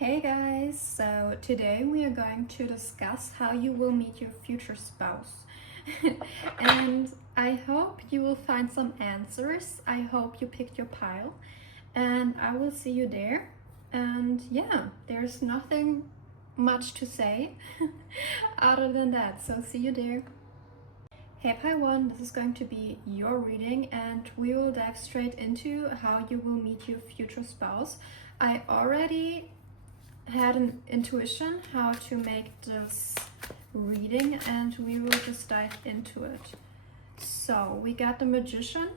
Hey guys, so today we are going to discuss how you will meet your future spouse. And I hope you will find some answers. I hope you picked your pile and I will see you there. And yeah, there's nothing much to say other than that. So see you there. Hey Pile 1, this is going to be your reading and we will dive straight into how you will meet your future spouse. I already had an intuition how to make this reading and we will just dive into it. So we got the Magician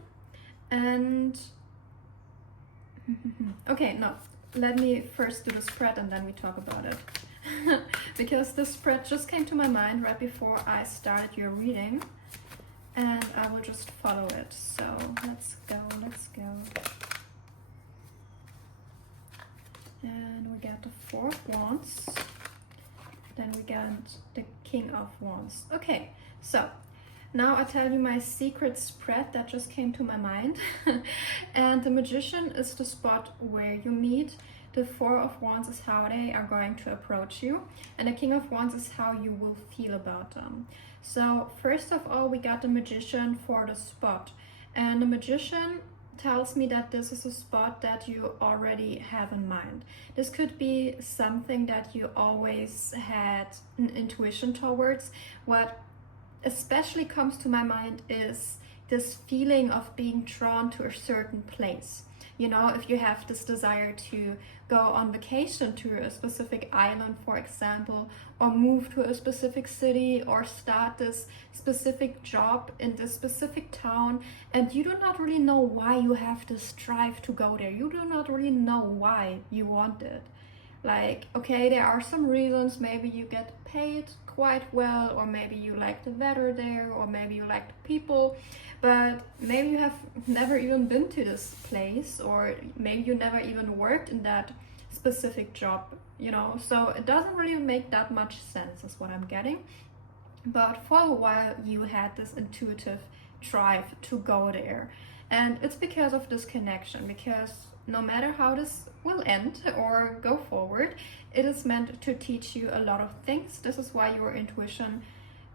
and okay, no, let me first do the spread and then we talk about it. Because the spread just came to my mind right before I started your reading and I will just follow it. So let's go. And we got the Four of Wands. Then we got the King of Wands. Okay, so now I tell you my secret spread that just came to my mind. And the Magician is the spot where you meet. The Four of Wands is how they are going to approach you. And the King of Wands is how you will feel about them. So first of all, we got the Magician for the spot. And the Magician tells me that this is a spot that you already have in mind. This could be something that you always had an intuition towards. What especially comes to my mind is this feeling of being drawn to a certain place. You know, if you have this desire to go on vacation to a specific island, for example, or move to a specific city or start this specific job in this specific town, and you do not really know why you have this drive to go there. You do not really know why you want it. Like, okay, there are some reasons. Maybe you get paid quite well, or maybe you like the weather there, or maybe you like the people, but maybe you have never even been to this place, or maybe you never even worked in that specific job, you know, so it doesn't really make that much sense is what I'm getting. But for a while you had this intuitive drive to go there, and it's because of this connection, because no matter how this will end or go forward, it is meant to teach you a lot of things. This is why your intuition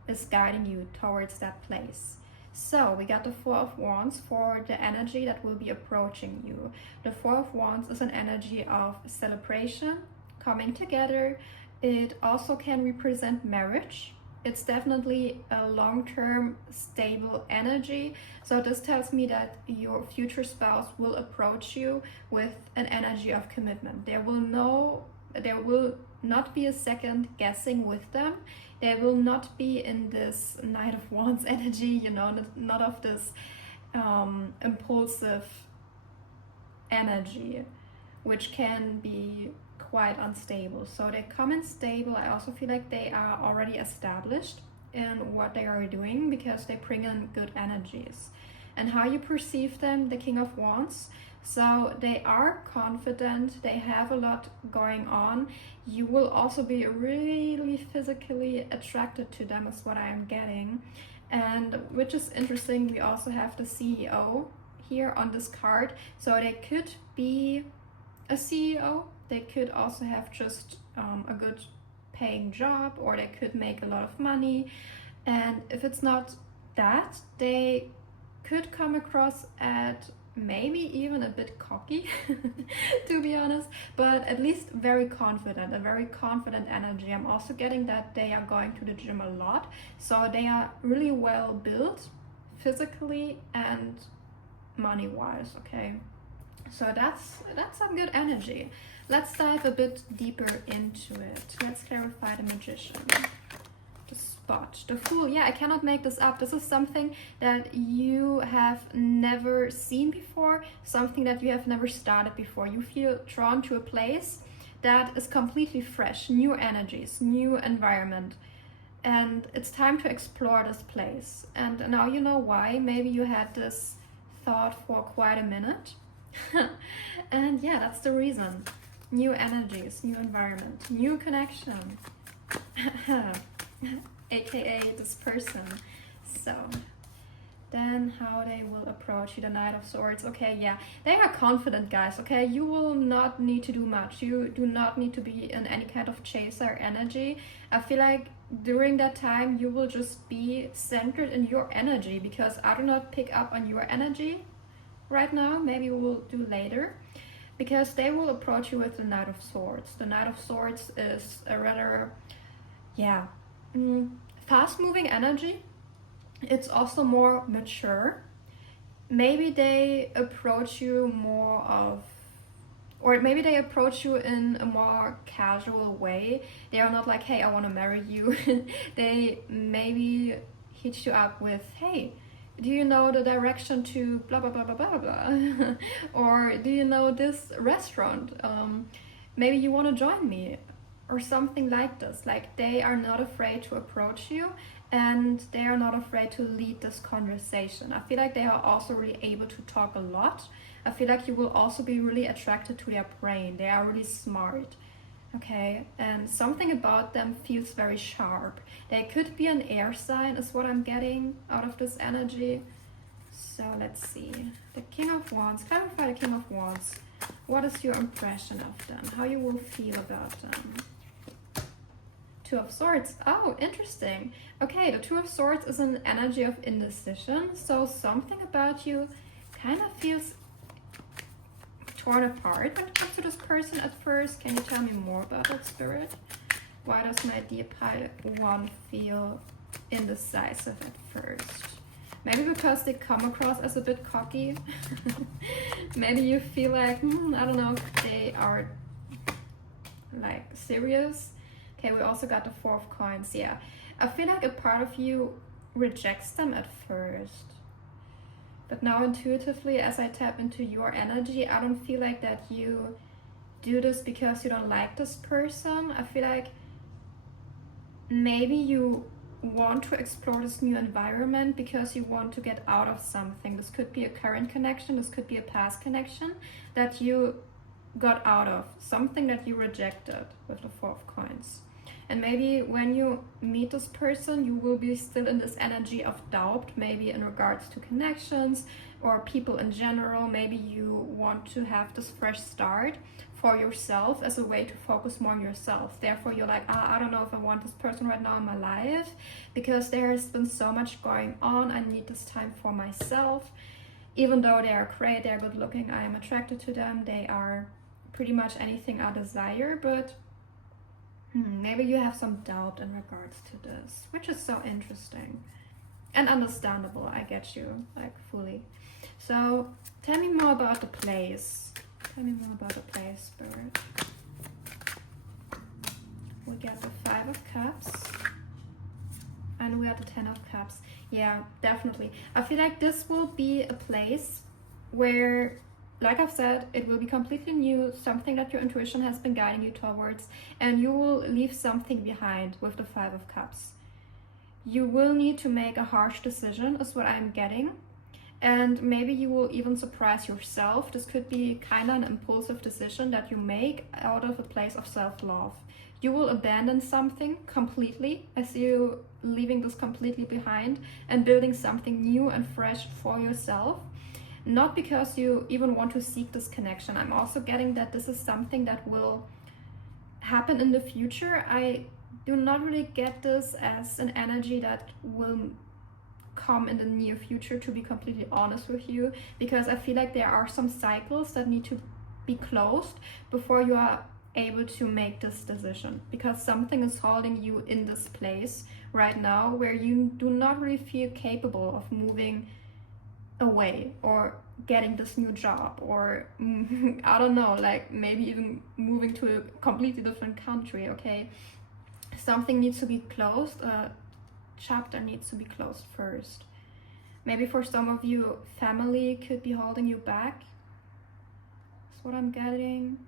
is guiding you towards that place. So we got the Four of Wands for the energy that will be approaching you. The Four of Wands is an energy of celebration, coming together. It also can represent marriage. It's definitely a long-term stable energy. So this tells me that your future spouse will approach you with an energy of commitment. There will not be a second guessing with them. They will not be in this Knight of Wands energy, you know, not of this impulsive energy, which can be quite unstable. So they come in stable. I also feel like they are already established in what they are doing because they bring in good energies. And how you perceive them, the King of Wands. So they are confident, they have a lot going on. You will also be really physically attracted to them is what I am getting. And which is interesting, we also have the CEO here on this card. So they could be a CEO, they could also have just a good paying job, or they could make a lot of money. And if it's not that, they could come across at maybe even a bit cocky, to be honest, but at least very confident, a very confident energy. I'm also getting that they are going to the gym a lot, so they are really well built physically and money-wise, okay? So that's some good energy. Let's dive a bit deeper into it. Let's clarify the Magician. The spot, the Fool. Yeah, I cannot make this up. This is something that you have never seen before, something that you have never started before. You feel drawn to a place that is completely fresh, new energies, new environment, and it's time to explore this place. And now you know why. Maybe you had this thought for quite a minute. And yeah, that's the reason. New energies, new environment, new connection. AKA this person. So Then how they will approach you, the Knight of Swords. Okay, yeah, they are confident, guys. Okay, you will not need to do much. You do not need to be in any kind of chaser energy. I feel like during that time you will just be centered in your energy, because I do not pick up on your energy right now. Maybe we will do later, because they will approach you with the Knight of Swords. The Knight of Swords is a rather, yeah, fast-moving energy. It's also more mature. Maybe they approach you more of, or maybe they approach you in a more casual way. They are not like, hey, I want to marry you. They maybe hit you up with, hey, do you know the direction to blah blah blah blah blah blah? Or do you know this restaurant? Maybe you want to join me, or something like this. Like, they are not afraid to approach you, and they are not afraid to lead this conversation. I feel like they are also really able to talk a lot. I feel like you will also be really attracted to their brain. They are really smart, okay? And something about them feels very sharp. They could be an air sign, is what I'm getting out of this energy. So let's see. The King of Wands. Clarify the King of Wands. What is your impression of them? How you will feel about them? Two of Swords. Oh, interesting. Okay, the Two of Swords is an energy of indecision. So something about you kind of feels torn apart when it comes to this person at first. Can you tell me more about that, Spirit? Why does my dear Pile 1 feel indecisive at first? Maybe because they come across as a bit cocky. Maybe you feel like, I don't know, they are like serious. Okay, we also got the Four of Coins. Yeah, I feel like a part of you rejects them at first, but now intuitively, as I tap into your energy, I don't feel like that you do this because you don't like this person. I feel like maybe you want to explore this new environment because you want to get out of something. This could be a current connection, this could be a past connection that you got out of, something that you rejected with the Four of Coins. And maybe when you meet this person, you will be still in this energy of doubt, maybe in regards to connections or people in general. Maybe you want to have this fresh start for yourself as a way to focus more on yourself. Therefore, you're like, I don't know if I want this person right now in my life because there's been so much going on. I need this time for myself. Even though they are great, they're good looking, I am attracted to them. They are pretty much anything I desire, but maybe you have some doubt in regards to this, which is so interesting and understandable. I get you, like, fully. So tell me more about the place. Tell me more about the place, Spirit. We get the Five of Cups and we have the Ten of Cups. Yeah, definitely. I feel like this will be a place where, like I've said, it will be completely new, something that your intuition has been guiding you towards, and you will leave something behind with the Five of Cups. You will need to make a harsh decision, is what I'm getting. And maybe you will even surprise yourself. This could be kind of an impulsive decision that you make out of a place of self-love. You will abandon something completely. I see you leaving this completely behind and building something new and fresh for yourself. Not because you even want to seek this connection. I'm also getting that this is something that will happen in the future. I do not really get this as an energy that will come in the near future, to be completely honest with you, because I feel like there are some cycles that need to be closed before you are able to make this decision, because something is holding you in this place right now where you do not really feel capable of moving away or getting this new job, or I don't know, like maybe even moving to a completely different country. Okay, something needs to be closed. Chapter needs to be closed first. Maybe for some of you, family could be holding you back. That's what I'm getting.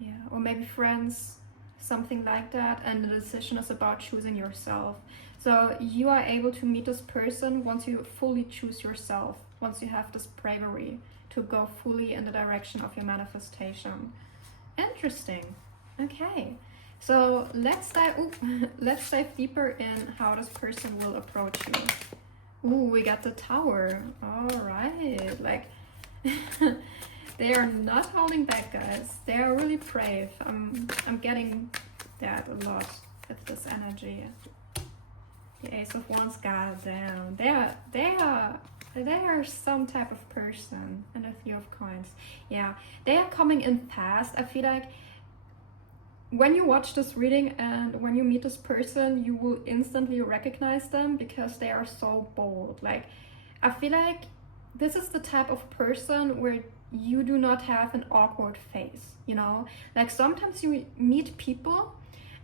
Yeah, or maybe friends, something like that. And the decision is about choosing yourself. So you are able to meet this person once you fully choose yourself, once you have this bravery to go fully in the direction of your manifestation. Interesting. Okay. So let's dive deeper in how this person will approach you. Ooh, we got the Tower. All right, like they are not holding back, guys. They are really brave. I'm getting that a lot with this energy. The Ace of Wands, goddamn. They are some type of person. And the Three of Coins. Yeah, they are coming in fast. I feel like when you watch this reading and when you meet this person, you will instantly recognize them because they are so bold. Like, I feel like this is the type of person where you do not have an awkward face, you know? Like, sometimes you meet people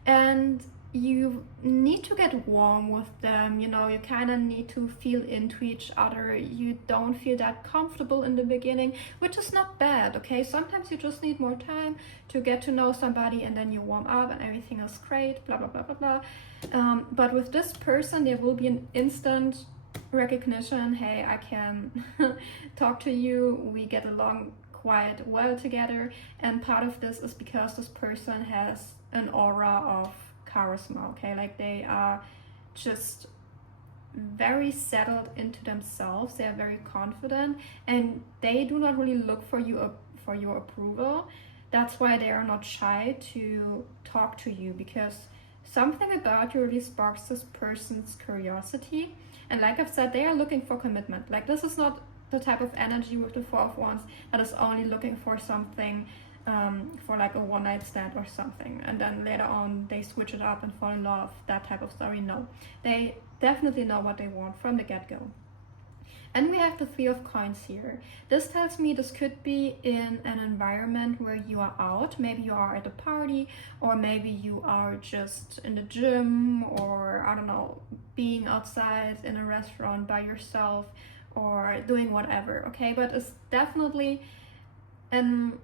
and you need to get warm with them, you know, you kind of need to feel into each other. You don't feel that comfortable in the beginning, which is not bad, okay? Sometimes you just need more time to get to know somebody and then you warm up and everything is great, blah, blah, blah, blah, blah. But with this person, there will be an instant recognition. Hey, I can talk to you, we get along quite well together. And part of this is because this person has an aura of charisma, okay? Like, they are just very settled into themselves. They are very confident and they do not really look for you for your approval. That's why they are not shy to talk to you, because something about you really sparks this person's curiosity. And like I've said, they are looking for commitment. Like, this is not the type of energy with the Four of Wands that is only looking for something, for like a one-night stand or something, and then later on they switch it up and fall in love, that type of story. No, they definitely know what they want from the get-go. And we have the Three of Coins here. This tells me this could be in an environment where you are out. Maybe you are at a party, or maybe you are just in the gym, or I don't know, being outside in a restaurant by yourself, or doing whatever, okay? But it's definitely an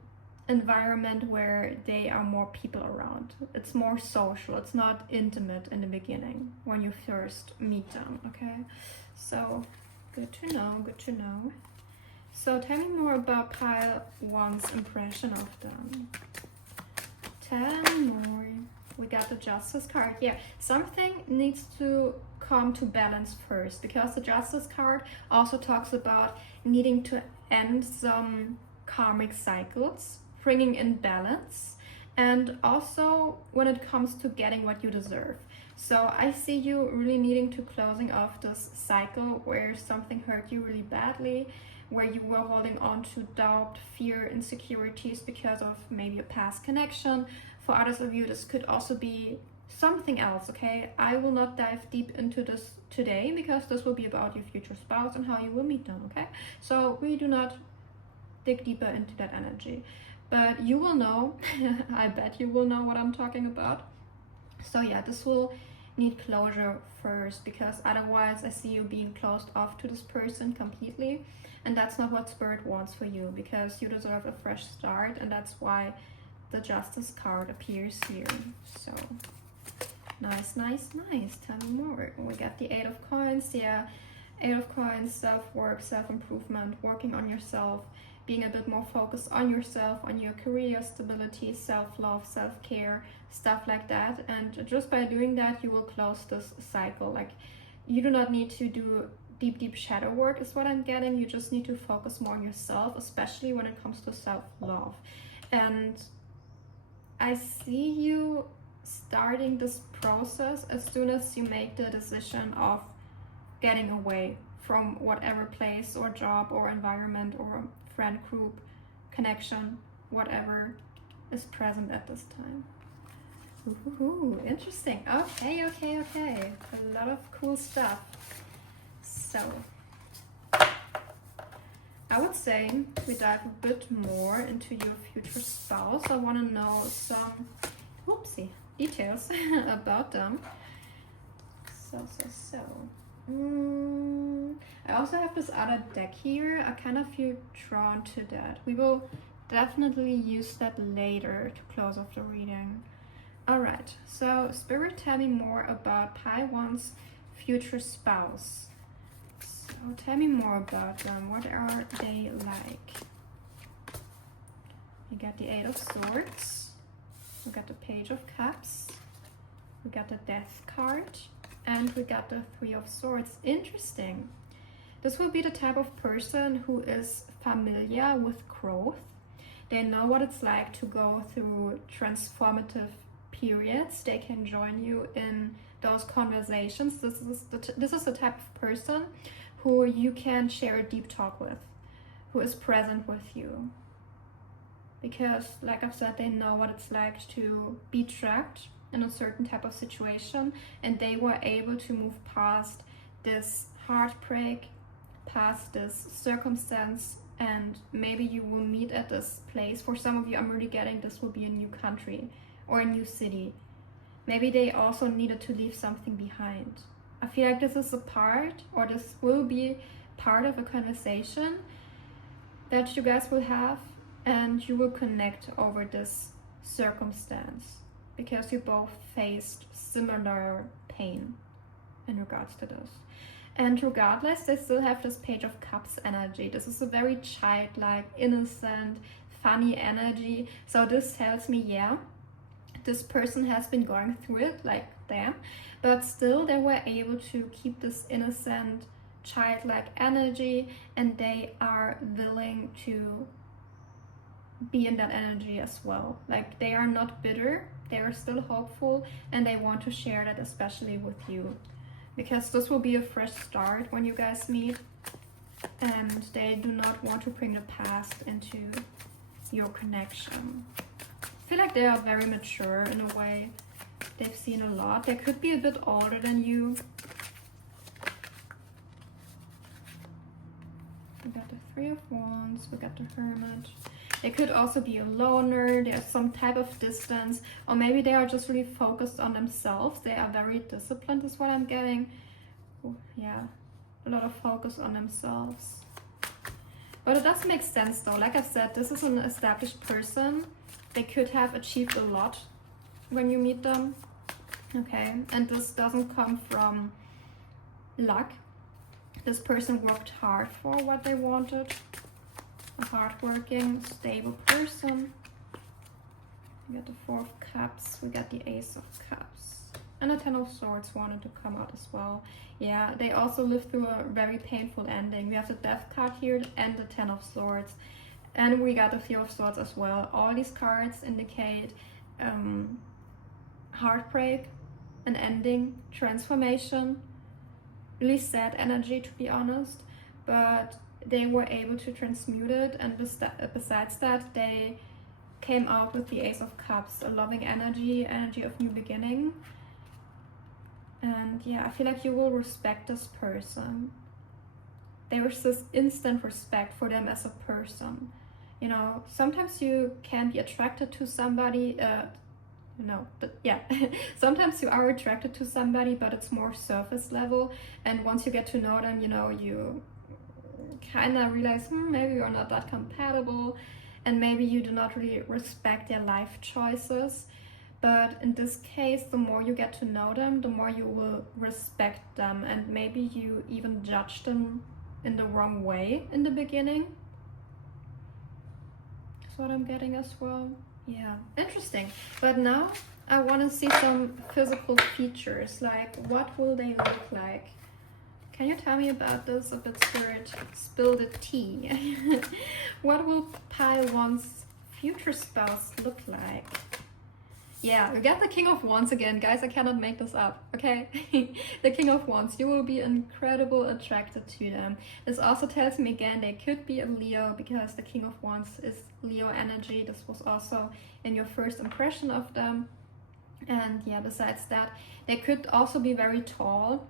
environment where there are more people around. It's more social. It's not intimate in the beginning when you first meet them, okay? So good to know, good to know. So tell me more about pile one's impression of them. Tell me more. We got the Justice card. Yeah, something needs to come to balance first, because the Justice card also talks about needing to end some karmic cycles, bringing in balance, and also when it comes to getting what you deserve. So I see you really needing to closing off this cycle where something hurt you really badly, where you were holding on to doubt, fear, insecurities because of maybe a past connection. For others of you, this could also be something else, okay? I will not dive deep into this today because this will be about your future spouse and how you will meet them, okay? So we do not dig deeper into that energy. But you will know, I bet you will know what I'm talking about. So yeah, this will need closure first, because otherwise I see you being closed off to this person completely. And that's not what Spirit wants for you, because you deserve a fresh start, and that's why the Justice card appears here. So nice, nice, nice. Tell me more. We got the Eight of Coins. Yeah, Eight of Coins, self-work, self-improvement, working on yourself, being a bit more focused on yourself, on your career stability, self-love, self-care, stuff like that. And just by doing that, you will close this cycle. Like, you do not need to do deep shadow work is what I'm getting. You just need to focus more on yourself, especially when it comes to self-love. And I see you starting this process as soon as you make the decision of getting away from whatever place or job or environment or friend group, connection, whatever is present at this time. Ooh, interesting. Okay. A lot of cool stuff. So I would say we dive a bit more into your future spouse. I want to know some details about them. So. I also have this other deck here. I kind of feel drawn to that. We will definitely use that later to close off the reading. Alright, so Spirit, tell me more about Pi 1's future spouse. So tell me more about them. What are they like? We got the Eight of Swords. We got the Page of Cups. We got the Death card. And we got the Three of Swords. Interesting. This will be the type of person who is familiar with growth. They know what it's like to go through transformative periods. They can join you in those conversations. This is the type of person who you can share a deep talk with, who is present with you. Because, like I've said, they know what it's like to be trapped in a certain type of situation, and they were able to move past this heartbreak, past this circumstance, and maybe you will meet at this place. For some of you, I'm really getting this will be a new country or a new city. Maybe they also needed to leave something behind. I feel like this is a part, or this will be part of a conversation that you guys will have, and you will connect over this circumstance because you both faced similar pain in regards to this. And regardless, they still have this Page of Cups energy. This is a very childlike, innocent, funny energy. So this tells me, yeah, this person has been going through it like them, but still they were able to keep this innocent, childlike energy, and they are willing to be in that energy as well. Like, they are not bitter, they are still hopeful, and they want to share that especially with you, because this will be a fresh start when you guys meet, and they do not want to bring the past into your connection. I feel like they are very mature in a way. They've seen a lot. They could be a bit older than you. We got the Three of Wands, we got the Hermit. They could also be a loner, there's some type of distance, or maybe they are just really focused on themselves. They are very disciplined is what I'm getting. Ooh, yeah, a lot of focus on themselves. But it does make sense though. Like I said, this is an established person. They could have achieved a lot when you meet them. Okay, and this doesn't come from luck. This person worked hard for what they wanted. A hardworking, stable person. We got the Four of Cups, we got the Ace of Cups. And the Ten of Swords wanted to come out as well. Yeah, they also lived through a very painful ending. We have the Death card here and the Ten of Swords. And we got the Three of Swords as well. All these cards indicate heartbreak, an ending, transformation. Really sad energy, to be honest. But they were able to transmute it, and besides that, they came out with the Ace of Cups, a loving energy of new beginning. And yeah, I feel like you will respect this person. There is this instant respect for them as a person. You know, sometimes you can be attracted to somebody, sometimes you are attracted to somebody, but it's more surface level. And once you get to know them, you know, you kind of realize, maybe you're not that compatible, and maybe you do not really respect their life choices. But in this case, the more you get to know them, the more you will respect them, and maybe you even judge them in the wrong way in the beginning. That's what I'm getting as well. Yeah, interesting. But now I want to see some physical features, like what will they look like? Can you tell me about this a bit, Spirit? Spill the tea. What will pile one's future spouse look like? Yeah, we got the King of Wands again. Guys, I cannot make this up, okay? The King of Wands. You will be incredibly attracted to them. This also tells me again, they could be a Leo, because the King of Wands is Leo energy. This was also in your first impression of them. And yeah, besides that, they could also be very tall.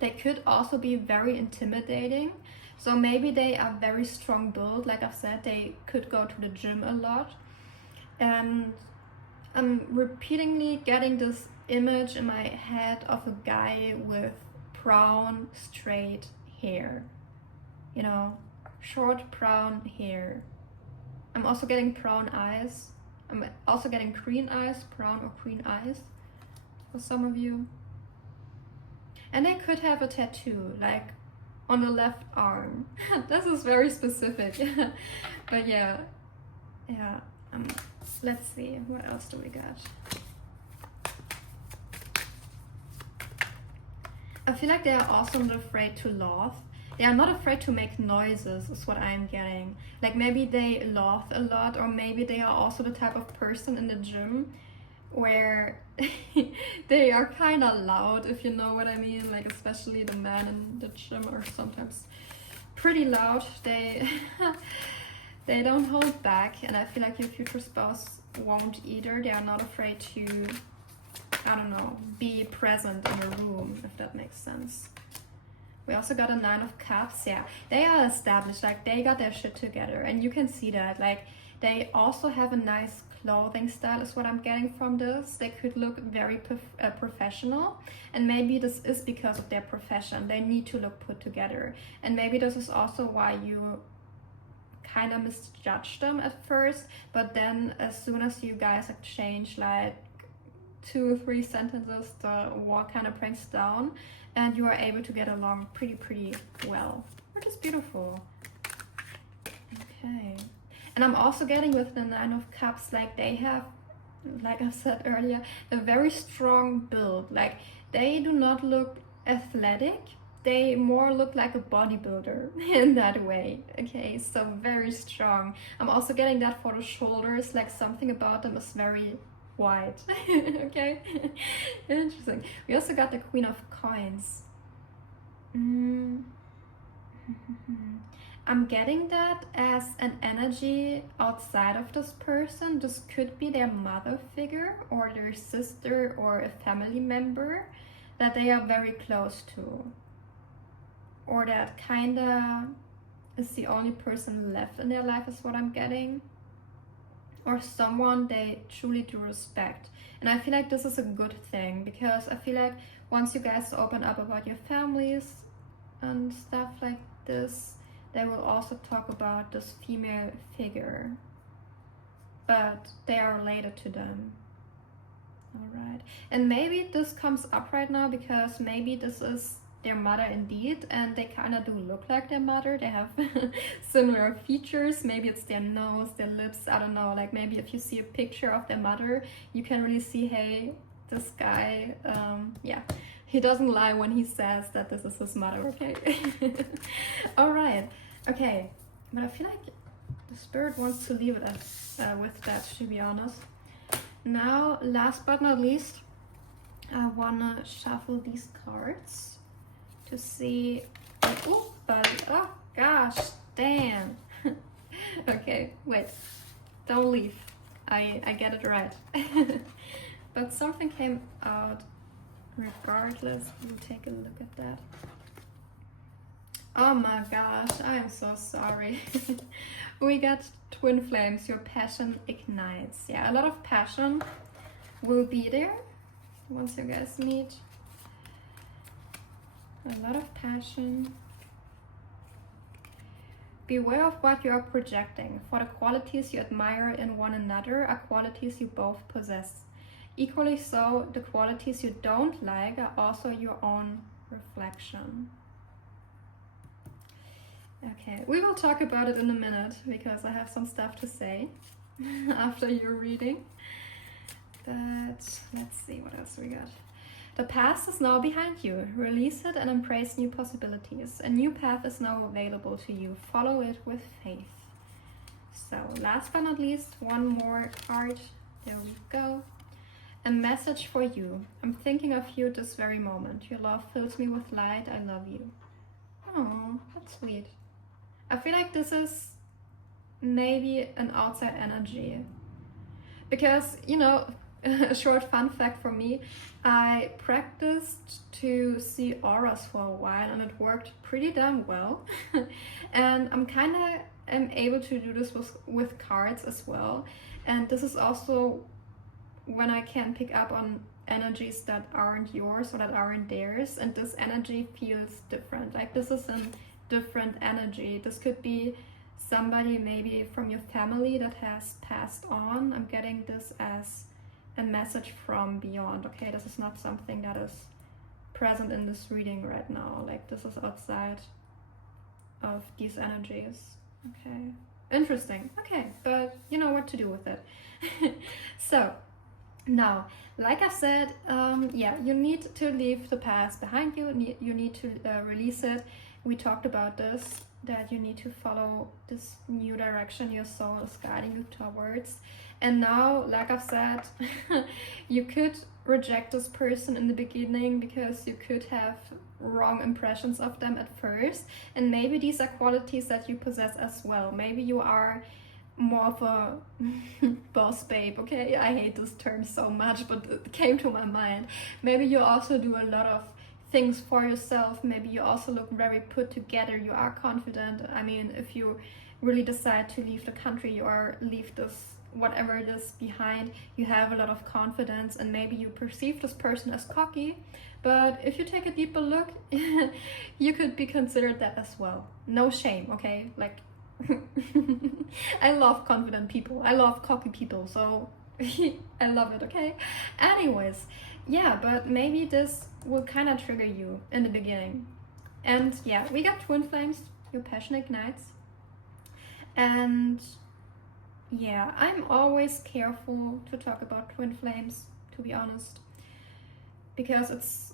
They could also be very intimidating. So maybe they are very strong build. Like I've said, they could go to the gym a lot. And I'm repeatedly getting this image in my head of a guy with brown, straight hair. You know, short brown hair. I'm also getting brown eyes. I'm also getting green eyes, brown or green eyes for some of you. And they could have a tattoo, like on the left arm. This is very specific. But yeah. Let's see, what else do we got? I feel like they are also not afraid to love. they are not afraid to make noises, is what I'm getting. Like maybe they laugh a lot, or maybe they are also the type of person in the gym where they are kind of loud, if you know what I mean. Like especially the men in the gym are sometimes pretty loud. They they don't hold back, and I feel like your future spouse won't either. They are not afraid to, I don't know, be present in a room, if that makes sense. We also got a 9 of Cups. Yeah, they are established, like they got their shit together, and you can see that. Like they also have a nice clothing style, is what I'm getting from this. They could look very professional, and maybe this is because of their profession. They need to look put together, and maybe this is also why you kind of misjudged them at first, but then as soon as you guys exchange like 2 or 3 sentences, the wall kind of breaks down and you are able to get along pretty well, which is beautiful. Okay, and I'm also getting with the 9 of Cups, like they have, like I said earlier, a very strong build. Like they do not look athletic, they more look like a bodybuilder in that way. Okay, so very strong. I'm also getting that for the shoulders, like something about them is very wide. Okay, interesting. We also got the Queen of Coins. I'm getting that as an energy outside of this person. This could be their mother figure or their sister or a family member that they are very close to, or that kinda is the only person left in their life, is what I'm getting, or someone they truly do respect. And I feel like this is a good thing, because I feel like once you guys open up about your families and stuff like this, they will also talk about this female figure, but they are related to them. All right, and maybe this comes up right now because maybe this is their mother indeed, and they kind of do look like their mother. They have similar features. Maybe it's their nose, their lips, I don't know. Like maybe if you see a picture of their mother, you can really see, hey, this guy, yeah, he doesn't lie when he says that this is his mother. Okay. All right, okay, but I feel like the spirit wants to leave it at, with that, to be honest. Now, last but not least, I wanna shuffle these cards to see. Oh, buddy. Oh gosh, damn. Okay, wait, don't leave. I get it right. But something came out regardless. We'll take a look at that. Oh my gosh, I'm so sorry. We got twin flames. Your passion ignites. Yeah, a lot of passion will be there once you guys meet. A lot of passion. Beware of what you are projecting, for the qualities you admire in one another are qualities you both possess. Equally so, the qualities you don't like are also your own reflection. Okay, we will talk about it in a minute, because I have some stuff to say after your reading. But let's see what else we got. The past is now behind you. Release it and embrace new possibilities. A new path is now available to you. Follow it with faith. So last but not least, one more card. There we go. A message for you. I'm thinking of you this very moment. Your love fills me with light. I love you. Oh, that's sweet. I feel like this is maybe an outside energy. Because, you know, a short fun fact for me, I practiced to see auras for a while and it worked pretty damn well. And I'm kind of able to do this with cards as well. And this is also when I can pick up on energies that aren't yours or that aren't theirs, and this energy feels different. Like this is a different energy. This could be somebody maybe from your family that has passed on. I'm getting this as a message from beyond. Okay, this is not something that is present in this reading right now. Like this is outside of these energies. Okay, interesting. Okay, but you know what to do with it. So now, like I said, yeah, you need to leave the past behind you. You need to release it we talked about this, that you need to follow this new direction your soul is guiding you towards. And now, like I've said, you could reject this person in the beginning because you could have wrong impressions of them at first, and maybe these are qualities that you possess as well. Maybe you are more of a boss babe, okay? I hate this term so much, but it came to my mind. Maybe you also do a lot of things for yourself. Maybe you also look very put together. You are confident. I mean, if you really decide to leave the country or leave this whatever it is behind, you have a lot of confidence, and maybe you perceive this person as cocky, but if you take a deeper look, you could be considered that as well. No shame, okay? Like, I love confident people, I love cocky people, so I love it, okay? Anyways, yeah, but maybe this will kind of trigger you in the beginning. And yeah, we got twin flames, your passion ignites. And yeah, I'm always careful to talk about twin flames, to be honest, because it's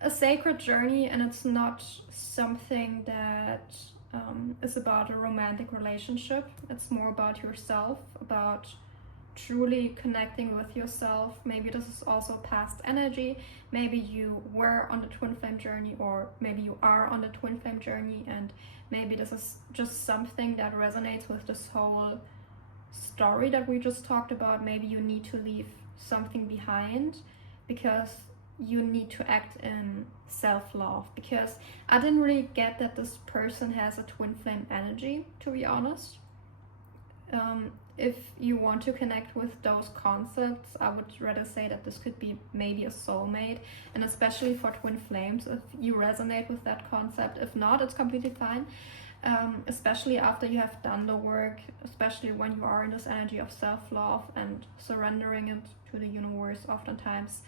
a sacred journey, and it's not something that is about a romantic relationship. It's more about yourself, about truly connecting with yourself. Maybe this is also past energy. Maybe you were on the twin flame journey, or maybe you are on the twin flame journey, and maybe this is just something that resonates with this whole story that we just talked about. Maybe you need to leave something behind because you need to act in self-love, because I didn't really get that this person has a twin flame energy, to be honest. If you want to connect with those concepts, I would rather say that this could be maybe a soulmate, and especially for twin flames, if you resonate with that concept. If not, it's completely fine. Especially after you have done the work, especially when you are in this energy of self-love and surrendering it to the universe. Oftentimes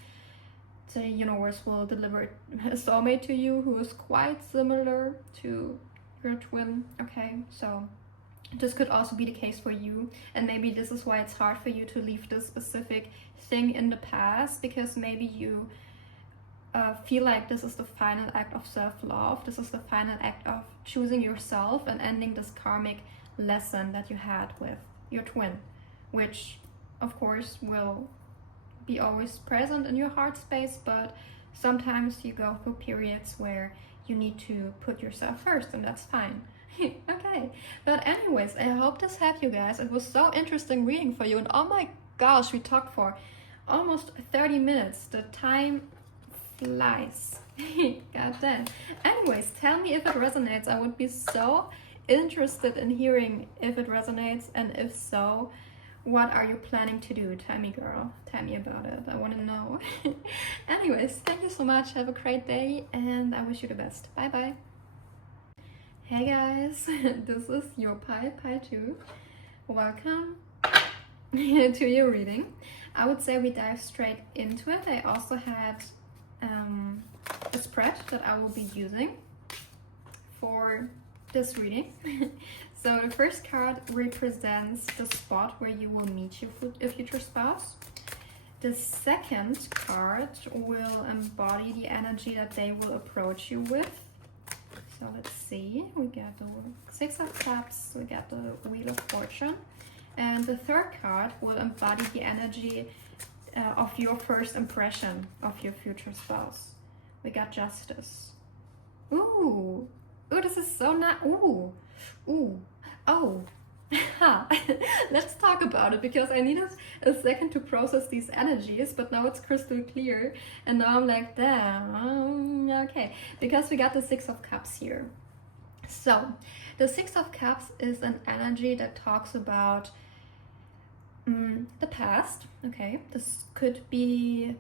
the universe will deliver a soulmate to you who is quite similar to your twin, okay? So this could also be the case for you, and maybe this is why it's hard for you to leave this specific thing in the past, because maybe you feel like this is the final act of self-love. This is the final act of choosing yourself and ending this karmic lesson that you had with your twin, which of course will be always present in your heart space, but sometimes you go through periods where you need to put yourself first, and that's fine. Okay, but anyways, I hope this helped you guys. It was so interesting reading for you, and oh my gosh, we talked for almost 30 minutes. The time flies. God damn. Anyways, tell me if it resonates. I would be so interested in hearing if it resonates, and if so, what are you planning to do? Tell me, girl. Tell me about it. I want to know. Anyways, thank you so much. Have a great day, and I wish you the best. Bye bye. Hey guys, this is your Pi 2. Welcome to your reading. I would say we dive straight into it. I also had a spread that I will be using for this reading. So the first card represents the spot where you will meet your future spouse. The second card will embody the energy that they will approach you with. So let's see, we got the Six of Cups, we got the Wheel of Fortune, and the third card will embody the energy of your first impression of your future spouse. We got Justice. Ooh, this is so nice. Ooh, oh. Let's talk about it, because I needed a second to process these energies, but now it's crystal clear, and now I'm like, damn, okay, because we got the Six of Cups here. So the Six of Cups is an energy that talks about the past. Okay, this could be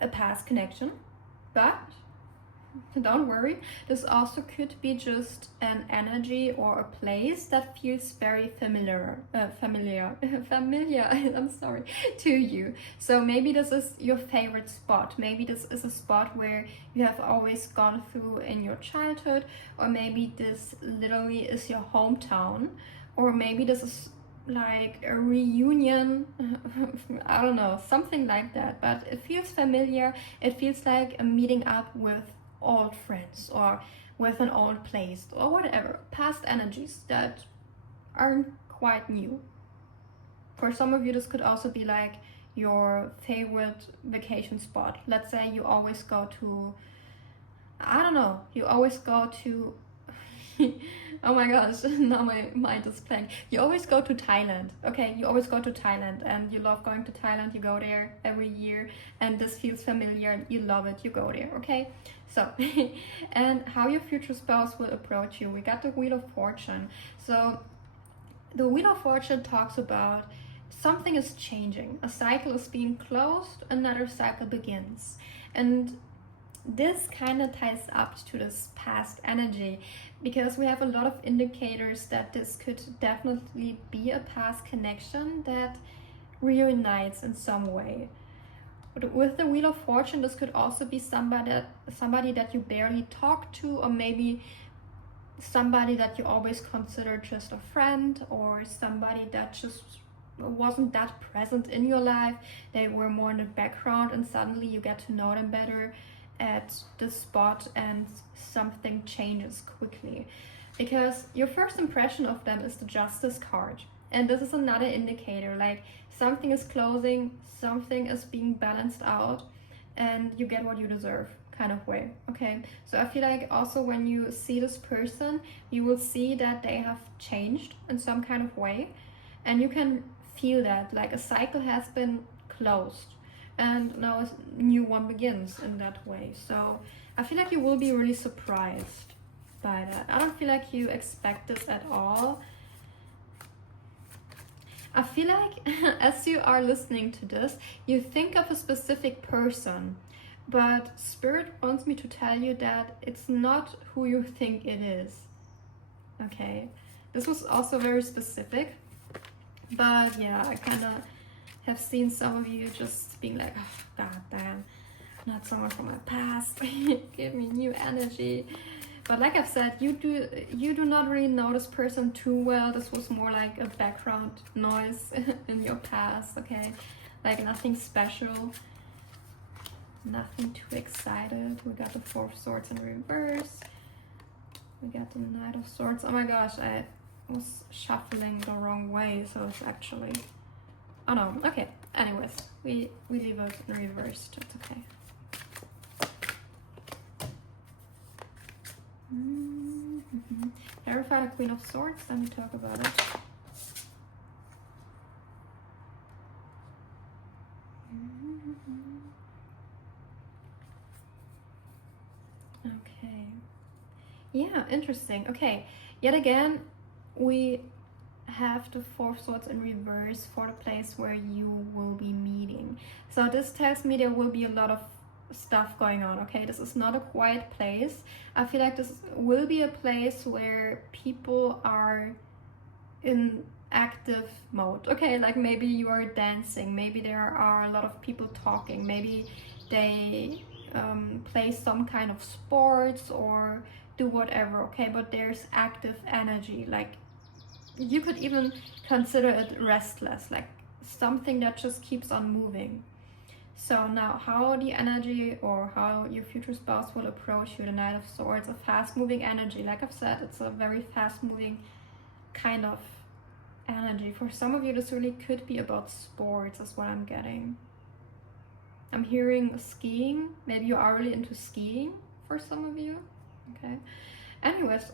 a past connection, but don't worry, this also could be just an energy or a place that feels very familiar, I'm sorry, to you. So maybe this is your favorite spot. Maybe this is a spot where you have always gone through in your childhood, or maybe this literally is your hometown, or maybe this is like a reunion. I don't know, something like that, but it feels familiar. It feels like a meeting up with old friends or with an old place or whatever, past energies that aren't quite new. For some of you, this could also be like your favorite vacation spot. Let's say you always go to, I don't know, you always go to oh my gosh, now my mind is blank. You always go to Thailand, okay? You always go to Thailand and you love going to Thailand. You go there every year and this feels familiar. You love it. You go there, okay? So, and how your future spouse will approach you. We got the Wheel of Fortune. So, the Wheel of Fortune talks about something is changing. A cycle is being closed, another cycle begins. And this kind of ties up to this past energy because we have a lot of indicators that this could definitely be a past connection that reunites in some way. But with the Wheel of Fortune, this could also be somebody that you barely talk to, or maybe somebody that you always consider just a friend, or somebody that just wasn't that present in your life. They were more in the background and suddenly you get to know them better at the spot and something changes quickly, because your first impression of them is the Justice card, and this is another indicator, like something is closing, something is being balanced out, and you get what you deserve kind of way. Okay, so I feel like also when you see this person, you will see that they have changed in some kind of way, and you can feel that like a cycle has been closed and now a new one begins in that way. So I feel like you will be really surprised by that. I don't feel like you expect this at all. I feel like as you are listening to this, you think of a specific person, but Spirit wants me to tell you that it's not who you think it is. Okay, this was also very specific, but yeah, I kind of have seen some of you just being like, oh, god damn, not someone from my past. Give me new energy. But like I've said, you do not really know this person too well. This was more like a background noise in your past, okay? Like nothing special, nothing too excited. We got the Four of Swords in reverse. We got the Knight of Swords. Oh my gosh, I was shuffling the wrong way, so it's actually, oh no, okay. Anyways, we leave it in reversed. It's okay. Clarify the Queen of Swords, let me talk about it. Okay. Yeah, interesting. Okay, yet again, we have the Four of Swords in reverse for the place where you will be meeting. So this tells me there will be a lot of stuff going on. Okay, this is not a quiet place. I feel like this will be a place where people are in active mode. Okay, like maybe you are dancing, maybe there are a lot of people talking, maybe they play some kind of sports or do whatever. Okay, but there's active energy, like you could even consider it restless, like something that just keeps on moving. So now how the energy or how your future spouse will approach you, the Knight of Swords, a fast moving energy. Like I've said, it's a very fast moving kind of energy. For some of you, this really could be about sports, is what I'm getting. I'm hearing skiing. Maybe you are really into skiing for some of you. Okay. Anyways,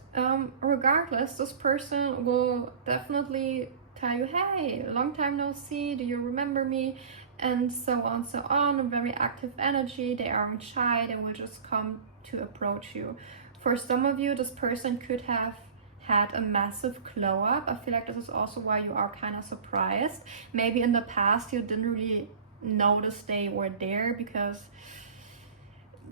regardless, this person will definitely tell you, hey, long time no see, do you remember me? And so on, so on. A very active energy. They aren't shy. They will just come to approach you. For some of you, this person could have had a massive glow up. I feel like this is also why you are kind of surprised. Maybe in the past you didn't really notice they were there because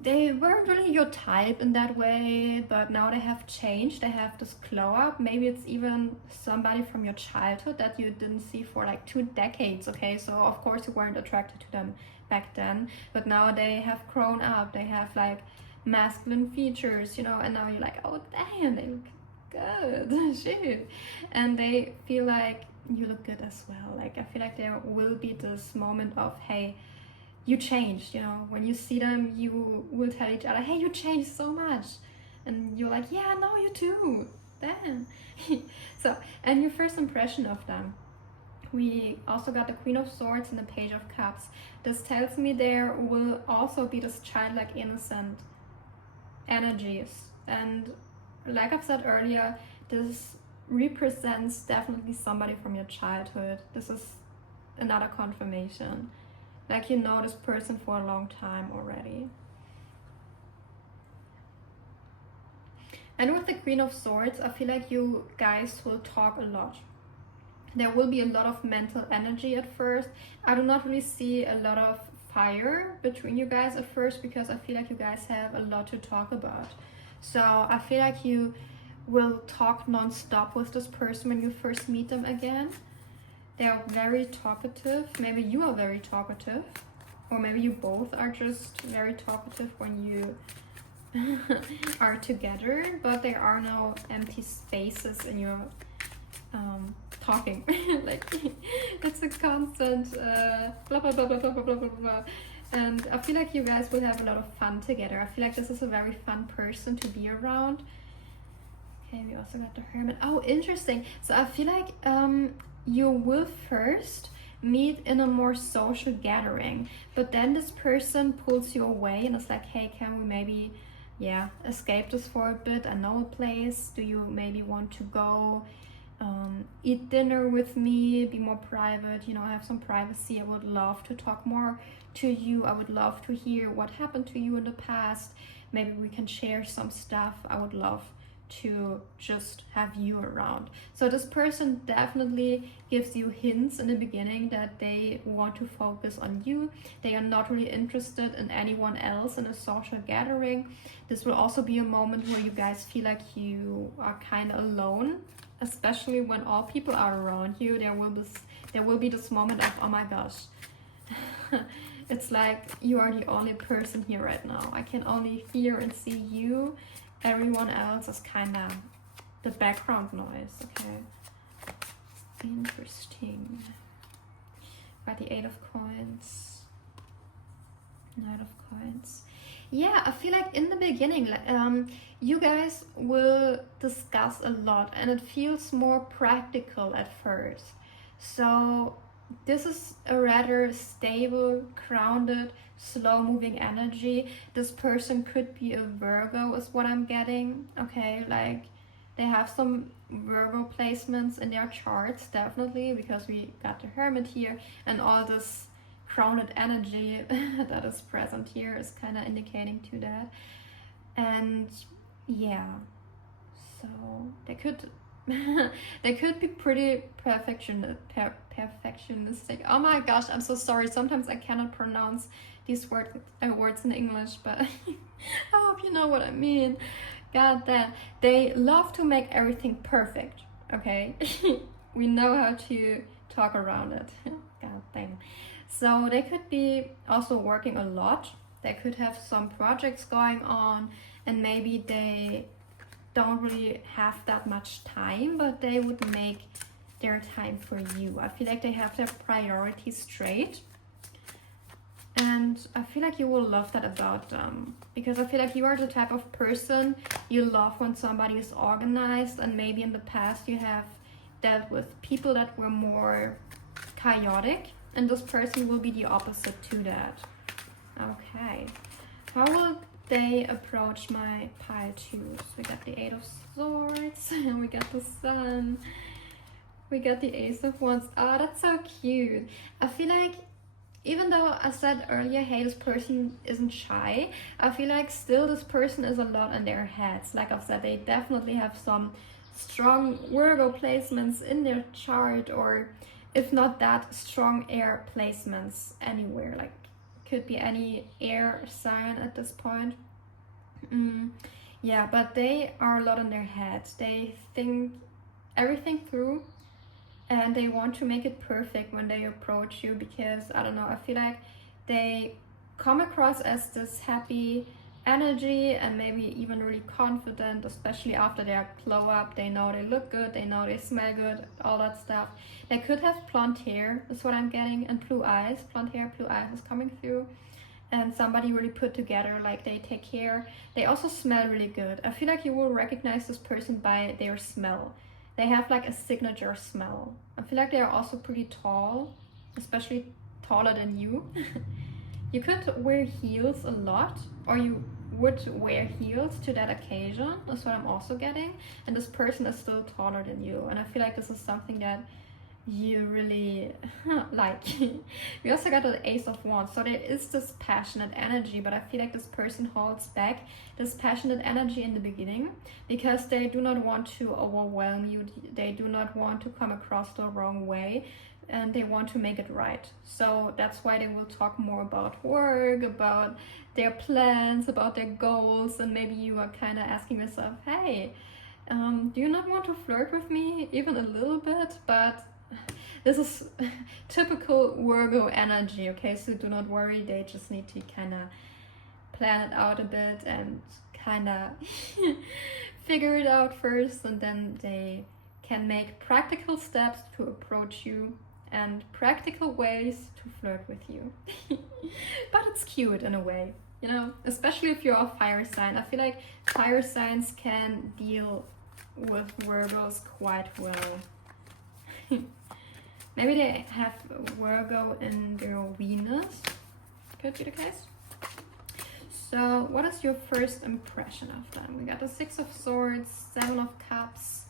they weren't really your type in that way, but now they have changed. They have this glow up. Maybe it's even somebody from your childhood that you didn't see for like 2 decades. Okay, so of course you weren't attracted to them back then, but now they have grown up. They have like masculine features, you know, and now you're like, oh damn, they look good. Shoot. And they feel like you look good as well. Like I feel like there will be this moment of, hey, you changed, you know, when you see them, you will tell each other, hey, you changed so much. And you're like, yeah, no, you too. Damn. So, and your first impression of them. We also got the Queen of Swords and the Page of Cups. This tells me there will also be this childlike, innocent energies. And like I've said earlier, this represents definitely somebody from your childhood. This is another confirmation. Like, you know this person for a long time already. And with the Queen of Swords, I feel like you guys will talk a lot. There will be a lot of mental energy at first. I do not really see a lot of fire between you guys at first, because I feel like you guys have a lot to talk about. So I feel like you will talk non-stop with this person when you first meet them again. They are very talkative. Maybe you are very talkative, or maybe you both are just very talkative when you are together, but there are no empty spaces in your talking. Like, it's a constant blah blah blah blah blah blah blah blah blah. And I feel like you guys will have a lot of fun together. I feel like this is a very fun person to be around. Okay, we also got the Hermit. Oh, interesting. So I feel like you will first meet in a more social gathering, but then this person pulls you away and it's like, hey, can we maybe escape this for a bit? I know a place. Do you maybe want to go eat dinner with me, be more private, you know, have some privacy? I would love to talk more to you. I would love to hear what happened to you in the past. Maybe we can share some stuff. I would love to just have you around. So this person definitely gives you hints in the beginning that they want to focus on you. They are not really interested in anyone else in a social gathering. This will also be a moment where you guys feel like you are kind of alone, especially when all people are around you. There will be this moment of, oh my gosh, it's like you are the only person here right now. I can only hear and see you. Everyone else is kind of the background noise. Okay, interesting. Got the 8 of Coins, Knight of Coins. Yeah, I feel like in the beginning, you guys will discuss a lot and it feels more practical at first. So this is a rather stable, grounded, slow-moving energy. This person could be a Virgo is what I'm getting. Okay, like they have some Virgo placements in their charts, definitely, because we got the Hermit here, and all this grounded energy that is present here is kind of indicating to that. And yeah, so they could they could be pretty perfectionistic. Oh my gosh, I'm so sorry. Sometimes I cannot pronounce these words in English, but I hope you know what I mean. God damn, they love to make everything perfect. Okay, we know how to talk around it. God damn. So they could be also working a lot. They could have some projects going on, and maybe they don't really have that much time, but they would make their time for you. I feel like they have their priorities straight, and I feel like you will love that about them, because I feel like you are the type of person you love when somebody is organized, and maybe in the past you have dealt with people that were more chaotic, and this person will be the opposite to that. Okay, how will they approach my pile too? So we got the 8 of Swords, and we got the Sun, we got the Ace of Wands. Oh, that's so cute. I feel like, even though I said earlier, hey, this person isn't shy, I feel like still this person is a lot in their heads. Like I've said, they definitely have some strong Virgo placements in their chart, or if not that, strong air placements anywhere. Like, could be any air sign at this point. Yeah, but they are a lot in their heads. They think everything through, and they want to make it perfect when they approach you, because I don't know, I feel like they come across as this happy, energy and maybe even really confident, especially after their glow up. They know they look good, they know they smell good, all that stuff. They could have blonde hair, is what I'm getting, and blue eyes. Blonde hair, blue eyes is coming through. And somebody really put together, like they take care. They also smell really good. I feel like you will recognize this person by their smell. They have like a signature smell. I feel like they are also pretty tall, especially taller than you. You could wear heels a lot, or you would wear heels to that occasion. That's what I'm also getting. And this person is still taller than you. And I feel like this is something that you really like. We also got the Ace of Wands, so there is this passionate energy, but I feel like this person holds back this passionate energy in the beginning because they do not want to overwhelm you. They do not want to come across the wrong way, and they want to make it right. So that's why they will talk more about work, about their plans, about their goals, and maybe you are kind of asking yourself, hey, do you not want to flirt with me even a little bit? But this is typical Virgo energy, okay? So do not worry, they just need to kind of plan it out a bit and kind of figure it out first, and then they can make practical steps to approach you and practical ways to flirt with you. But it's cute in a way, you know, especially if you're a fire sign. I feel like fire signs can deal with Virgos quite well. Maybe they have Virgo in their Venus. Could be the case. So what is your first impression of them? We got the Six of Swords, Seven of Cups,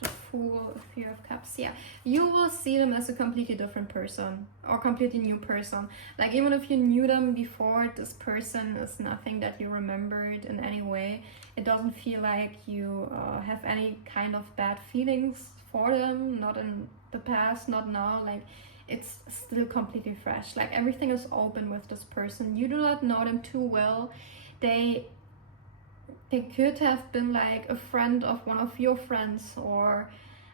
the Fool, Three of Cups. Yeah, you will see them as a completely different person or completely new person. Like even if you knew them before, this person is nothing that you remembered in any way. It doesn't feel like you have any kind of bad feelings for them, not in the past, not now. Like it's still completely fresh. Like everything is open with this person. You do not know them too well. They could have been like a friend of one of your friends, or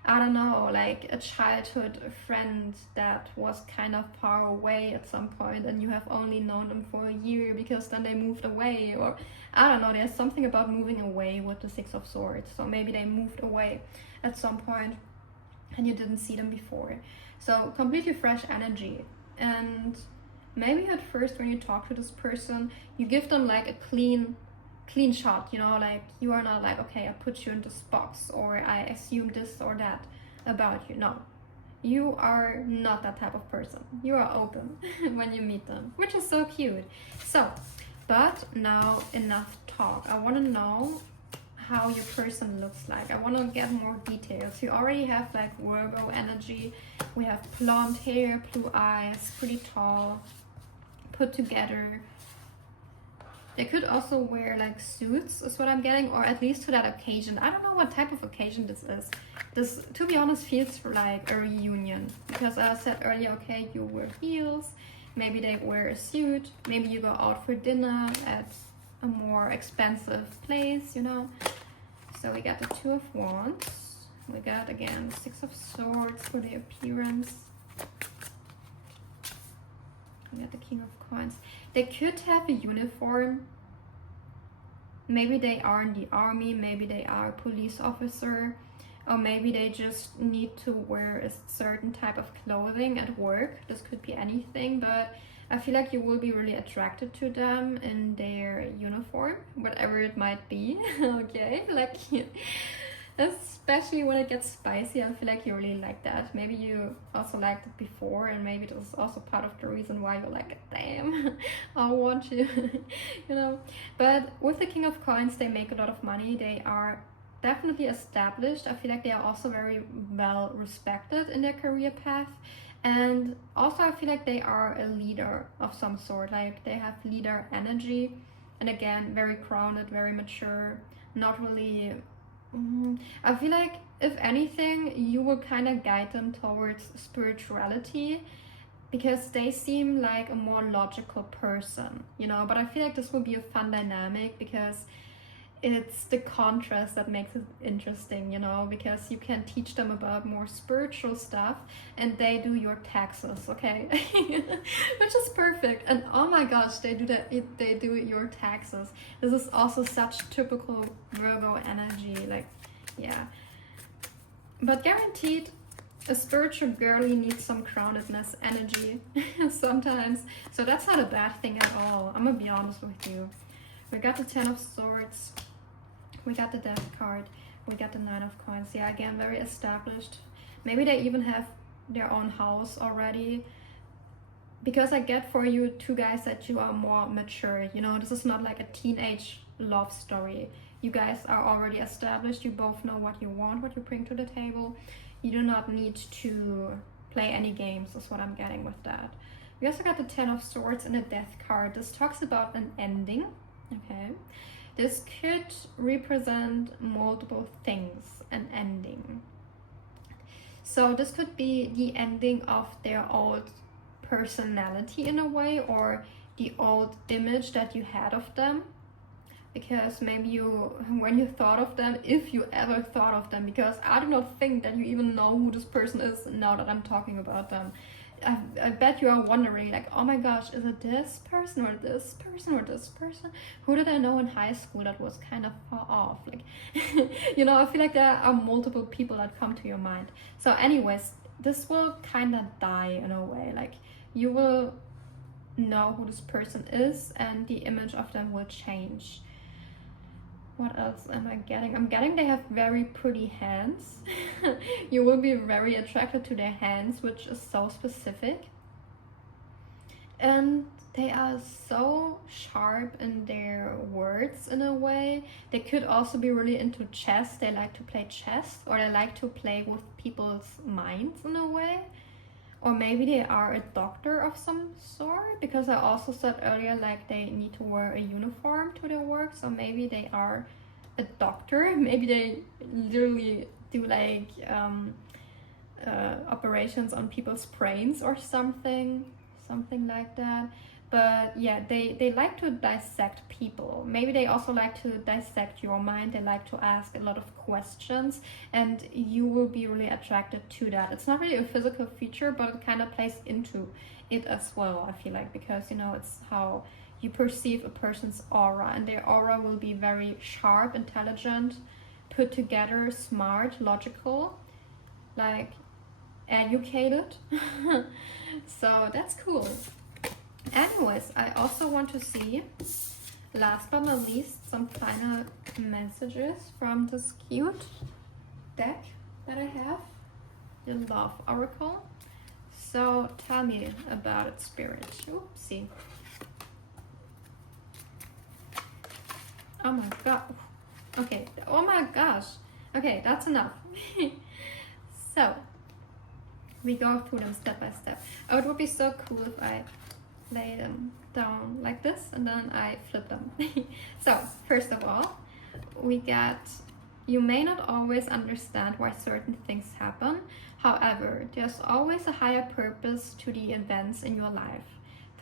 I don't know, like a childhood friend that was kind of far away at some point and you have only known them for a year because then they moved away, or I don't know, there's something about moving away with the Six of Swords. So maybe they moved away at some point and you didn't see them before. So completely fresh energy. And maybe at first when you talk to this person, you give them like a clean shot, you know, like you are not like, okay, I put you in this box or I assume this or that about you. No, you are not that type of person. You are open when you meet them, which is so cute. So, but now enough talk. I want to know how your person looks like. I want to get more details. You already have like Virgo energy. We have blonde hair, blue eyes, pretty tall, put together. They could also wear like suits, is what I'm getting, or at least to that occasion. I don't know what type of occasion this is. This, to be honest, feels like a reunion. Because I said earlier, okay, you wear heels, maybe they wear a suit, maybe you go out for dinner at a more expensive place, you know. So we got the Two of Wands. We got, again, the Six of Swords for the appearance. We got the King of Coins. They could have a uniform. Maybe they are in the army, maybe they are a police officer, or maybe they just need to wear a certain type of clothing at work. This could be anything, but I feel like you will be really attracted to them in their uniform, whatever it might be. Okay, like especially when it gets spicy, I feel like you really like that. Maybe you also liked it before, and maybe this is also part of the reason why you like it. Damn, I want you, you know. But with the King of Coins, they make a lot of money. They are definitely established. I feel like they are also very well respected in their career path. And also I feel like they are a leader of some sort. Like they have leader energy. And again, very grounded, very mature, not really... I feel like if anything, you will kind of guide them towards spirituality, because they seem like a more logical person, you know. But I feel like this will be a fun dynamic, because it's the contrast that makes it interesting, you know, because you can teach them about more spiritual stuff and they do your taxes, okay? Which is perfect. And oh my gosh, they do your taxes. This is also such typical Virgo energy, like, yeah. But guaranteed, a spiritual girly needs some groundedness energy sometimes. So that's not a bad thing at all. I'm gonna be honest with you. We got the 10 of Swords. We got the Death card. We got the 9 of Coins. Yeah, again, very established. Maybe they even have their own house already. Because I get for you two guys that you are more mature. You know, this is not like a teenage love story. You guys are already established. You both know what you want, what you bring to the table. You do not need to play any games, is what I'm getting with that. We also got the 10 of Swords and the Death card. This talks about an ending. Okay. This could represent multiple things, an ending. So this could be the ending of their old personality in a way, or the old image that you had of them. Because maybe when you thought of them, if you ever thought of them, because I do not think that you even know who this person is now that I'm talking about them. I bet you are wondering, like, oh my gosh, is it this person or this person or this person? Who did I know in high school that was kind of far off? Like, you know, I feel like there are multiple people that come to your mind. So anyways, this will kind of die in a way. Like, you will know who this person is and the image of them will change. What else am I getting? I'm getting they have very pretty hands. You will be very attracted to their hands, which is so specific. And they are so sharp in their words in a way. They could also be really into chess. They like to play chess, or they like to play with people's minds in a way. Or maybe they are a doctor of some sort, because I also said earlier, like, they need to wear a uniform to their work. So maybe they are a doctor. Maybe they literally do like operations on people's brains or something like that. But yeah, they like to dissect people. Maybe they also like to dissect your mind. They like to ask a lot of questions, and you will be really attracted to that. It's not really a physical feature, but it kind of plays into it as well, I feel like, because, you know, it's how you perceive a person's aura, and their aura will be very sharp, intelligent, put together, smart, logical, like educated. So that's cool. Anyways, I also want to see, last but not least, some final messages from this cute deck that I have, the Love Oracle. So tell me about it, Spirit. Oopsie. Oh my god. Okay, oh my gosh. Okay, that's enough. So, we go through them step by step. Oh, it would be so cool if I lay them down like this and then I flip them. So, first of all, we get, you may not always understand why certain things happen. However, there's always a higher purpose to the events in your life.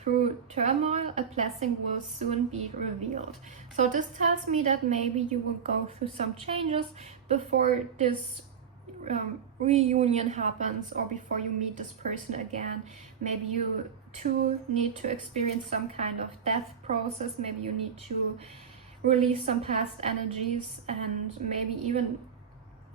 Through turmoil, a blessing will soon be revealed. So this tells me that maybe you will go through some changes before this reunion happens, or before you meet this person again. Maybe you two need to experience some kind of death process. Maybe you need to release some past energies, and maybe even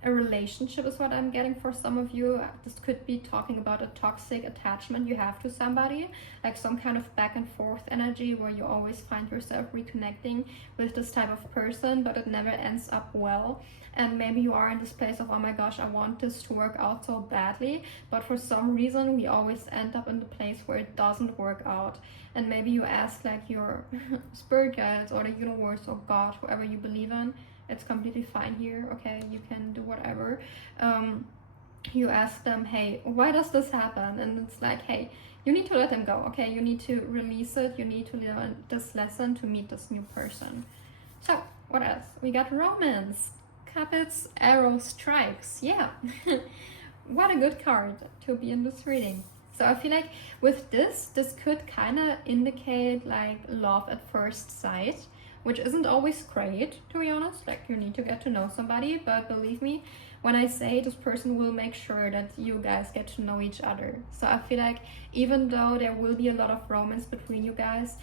a relationship is what I'm getting for some of you. This could be talking about a toxic attachment you have to somebody, like some kind of back and forth energy where you always find yourself reconnecting with this type of person, but it never ends up well. And maybe you are in this place of, oh my gosh, I want this to work out so badly, but for some reason we always end up in the place where it doesn't work out. And maybe you ask like your spirit guides or the universe or God, whoever you believe in, it's completely fine here, okay, you can do whatever. You ask them, hey, why does this happen? And it's like, hey, you need to let them go, okay, you need to release it, you need to learn this lesson to meet this new person. So what else? We got romance, cupids, arrows, strikes. Yeah. What a good card to be in this reading. So I feel like with this could kind of indicate like love at first sight, which isn't always great, to be honest. Like, you need to get to know somebody, but believe me when I say this person will make sure that you guys get to know each other. So I feel like even though there will be a lot of romance between you guys,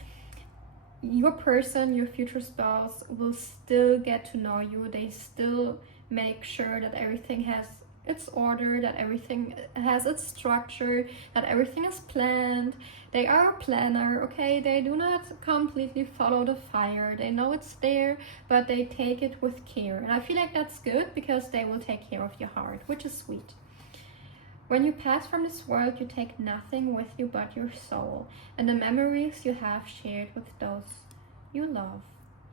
your person, your future spouse, will still get to know you. They still make sure that everything has its order, that everything has its structure, that everything is planned. They are a planner, okay? They do not completely follow the fire. They know it's there, but they take it with care. And I feel like that's good because they will take care of your heart, which is sweet. When you pass from this world, you take nothing with you but your soul and the memories you have shared with those you love.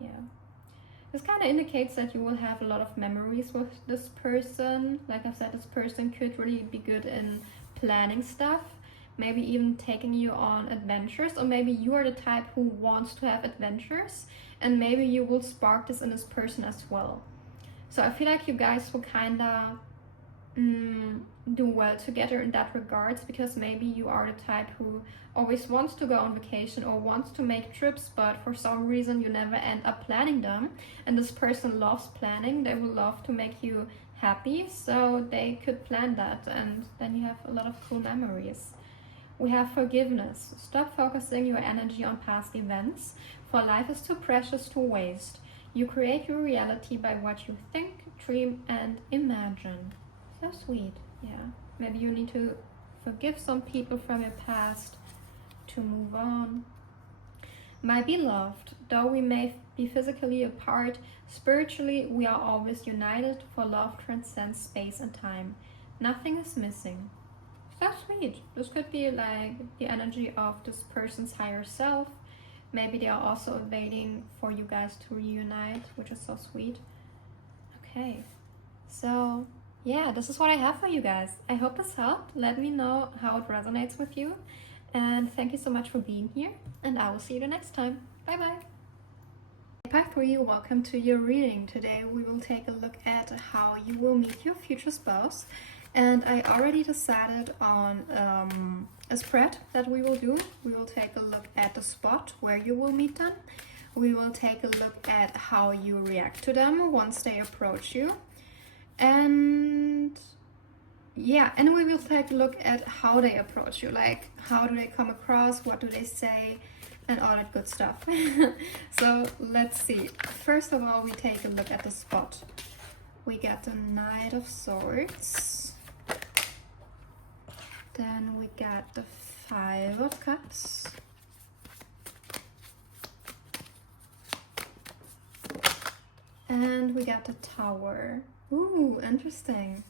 Yeah. This kind of indicates that you will have a lot of memories with this person. Like I said, this person could really be good in planning stuff, maybe even taking you on adventures, or maybe you are the type who wants to have adventures, and maybe you will spark this in this person as well. So I feel like you guys will kind of do well together in that regards, because maybe you are the type who always wants to go on vacation or wants to make trips, but for some reason you never end up planning them, and this person loves planning. They will love to make you happy, so they could plan that, and then you have a lot of cool memories. We have forgiveness. Stop focusing your energy on past events, for life is too precious to waste. You create your reality by what you think, dream, and imagine. So sweet. Yeah, maybe you need to forgive some people from your past to move on. My beloved, though we may be physically apart, spiritually we are always united, for love transcends space and time. Nothing is missing. So sweet. This could be like the energy of this person's higher self. Maybe they are also waiting for you guys to reunite, which is so sweet. Okay, so yeah, this is what I have for you guys. I hope this helped. Let me know how it resonates with you. And thank you so much for being here. And I will see you the next time. Bye bye. Part 3, welcome to your reading. Today we will take a look at how you will meet your future spouse. And I already decided on a spread that we will do. We will take a look at the spot where you will meet them. We will take a look at how you react to them once they approach you. And yeah, and we will take a look at how they approach you, like how do they come across, what do they say, and all that good stuff. So let's see. First of all, we take a look at the spot. We get the Knight of Swords, then we got the 5 of Cups, and we got the Tower. Ooh, interesting.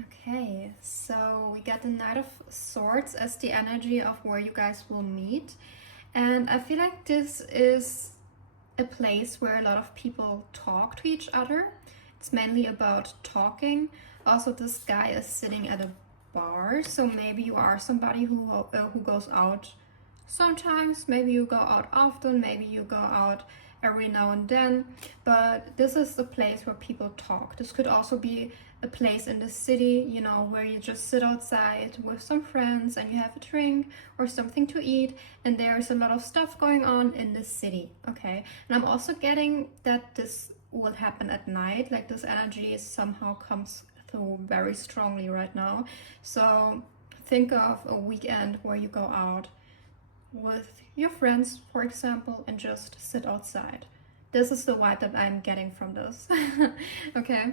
Okay, so we got the Knight of Swords as the energy of where you guys will meet. And I feel like this is a place where a lot of people talk to each other. It's mainly about talking. Also, this guy is sitting at a bar, so maybe you are somebody who goes out sometimes. Maybe you go out often, maybe you go out every now and then, but this is the place where people talk. This could also be a place in the city, you know, where you just sit outside with some friends and you have a drink or something to eat, and there's a lot of stuff going on in the city. Okay, and I'm also getting that this will happen at night, like this energy somehow comes through very strongly right now. So think of a weekend where you go out with your friends, for example, and just sit outside. This is the vibe that I'm getting from this. Okay,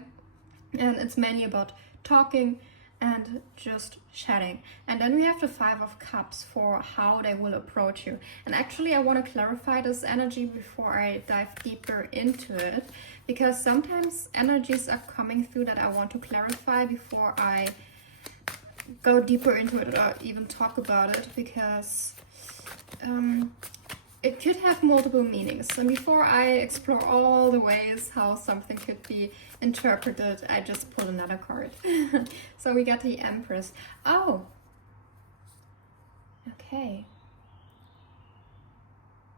and it's mainly about talking and just chatting. And then we have the 5 of Cups for how they will approach you. And actually I want to clarify this energy before I dive deeper into it, because sometimes energies are coming through that I want to clarify before I go deeper into it or even talk about it, because it could have multiple meanings. And before I explore all the ways how something could be interpreted, I just pull another card. So we got the Empress. Oh, okay.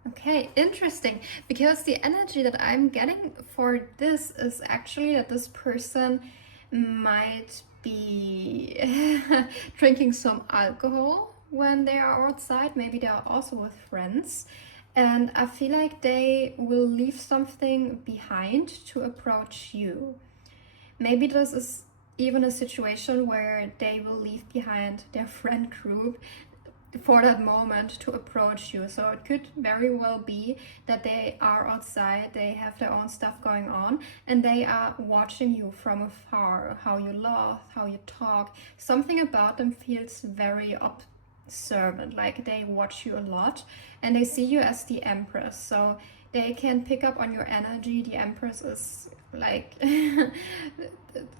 Okay, interesting. Because the energy that I'm getting for this is actually that this person might be drinking some alcohol when they are outside. Maybe they are also with friends, And I feel like they will leave something behind to approach you. Maybe this is even a situation where they will leave behind their friend group for that moment to approach you. So it could very well be that they are outside, they have their own stuff going on, and they are watching you from afar, how you laugh, how you talk. Something about them feels very observant, like they watch you a lot, and they see you as the Empress. So they can pick up on your energy. The Empress is like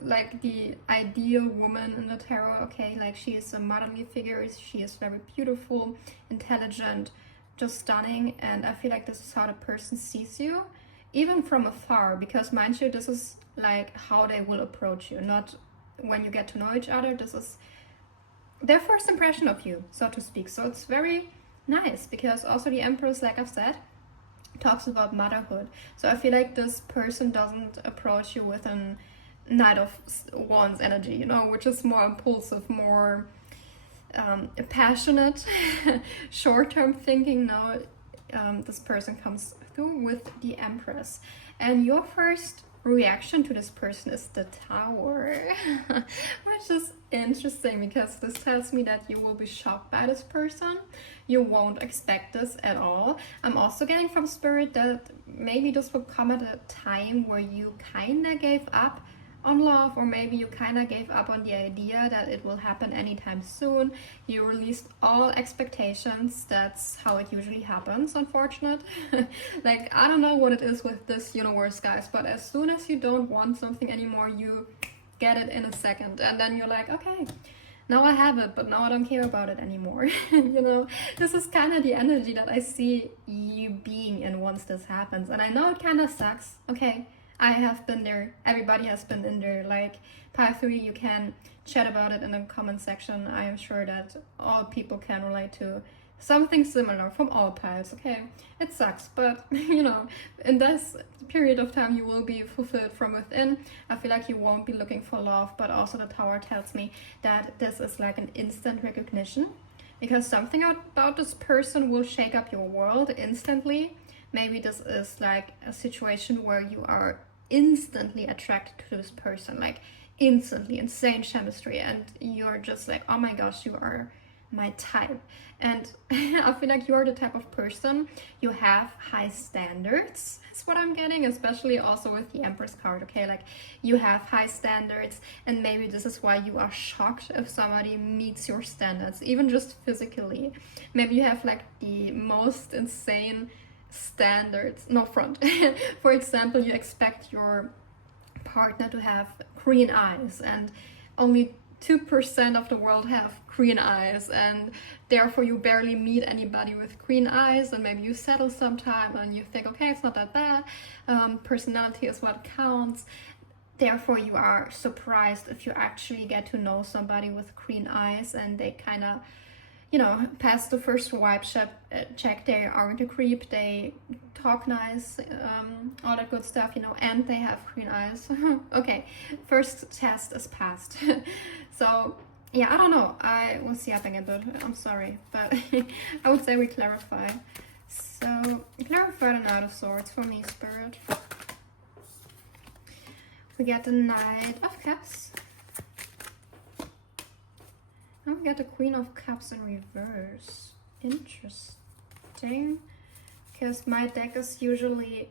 like the ideal woman in the tarot. Okay, like she is a motherly figure, she is very beautiful, intelligent, just stunning. And I feel like this is how the person sees you, even from afar, because mind you, this is like how they will approach you, not when you get to know each other. This is their first impression of you, so to speak. So it's very nice, because also the Empress, like I've said, talks about motherhood. So I feel like this person doesn't approach you with a Knight of Wands energy, you know, which is more impulsive, more passionate, short-term thinking. No, this person comes through with the Empress. And your first reaction to this person is the Tower, which is interesting, because this tells me that you will be shocked by this person. You won't expect this at all. I'm also getting from Spirit that maybe this will come at a time where you kind of gave up on love, or maybe you kind of gave up on the idea that it will happen anytime soon. You released all expectations. That's how it usually happens, unfortunate. Like, I don't know what it is with this universe, guys, but as soon as you don't want something anymore, you get it in a second, and then you're like, okay, now I have it, but now I don't care about it anymore. You know, this is kind of the energy that I see you being in once this happens. And I know it kind of sucks, okay? I have been there. Everybody has been in there. Like, pile 3, you can chat about it in the comment section. I am sure that all people can relate to something similar from all piles, okay? It sucks, but you know, in this period of time you will be fulfilled from within. I feel like you won't be looking for love, but also the Tower tells me that this is like an instant recognition, because something about this person will shake up your world instantly. Maybe this is like a situation where you are instantly attracted to this person, like instantly, insane chemistry, and you're just like, oh my gosh, you are my type. And I feel like you're the type of person, you have high standards, that's what I'm getting, especially also with the Empress card, okay? Like, you have high standards, and maybe this is why you are shocked if somebody meets your standards, even just physically. Maybe you have like the most insane standards, no front. For example, you expect your partner to have green eyes, and only 2% of the world have green eyes, and therefore you barely meet anybody with green eyes, and maybe you settle sometime and you think, okay, it's not that bad, personality is what counts. Therefore you are surprised if you actually get to know somebody with green eyes, and they kind of, you know, pass the first vibe check. They aren't a creep, they talk nice, all that good stuff, you know, and they have green eyes. Okay, first test is passed. So yeah, I don't know, I was yapping a bit, I'm sorry, but I would say we clarify. So clarify the Knight of Swords for me, Spirit. We get the Knight of Cups. And we get the Queen of Cups in reverse. Interesting. Because my deck is usually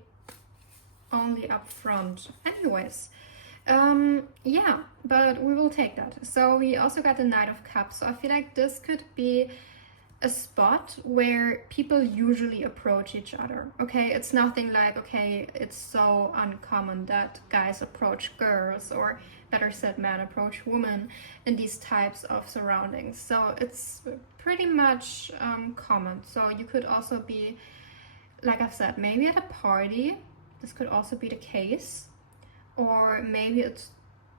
only up front. Anyways. Yeah, but we will take that. So we also got the Knight of Cups. So I feel like this could be a spot where people usually approach each other, okay? It's nothing like, okay, it's so uncommon that guys approach girls, or better said, men approach women in these types of surroundings. So it's pretty much common. So you could also be, like I've said, maybe at a party, this could also be the case, or maybe it's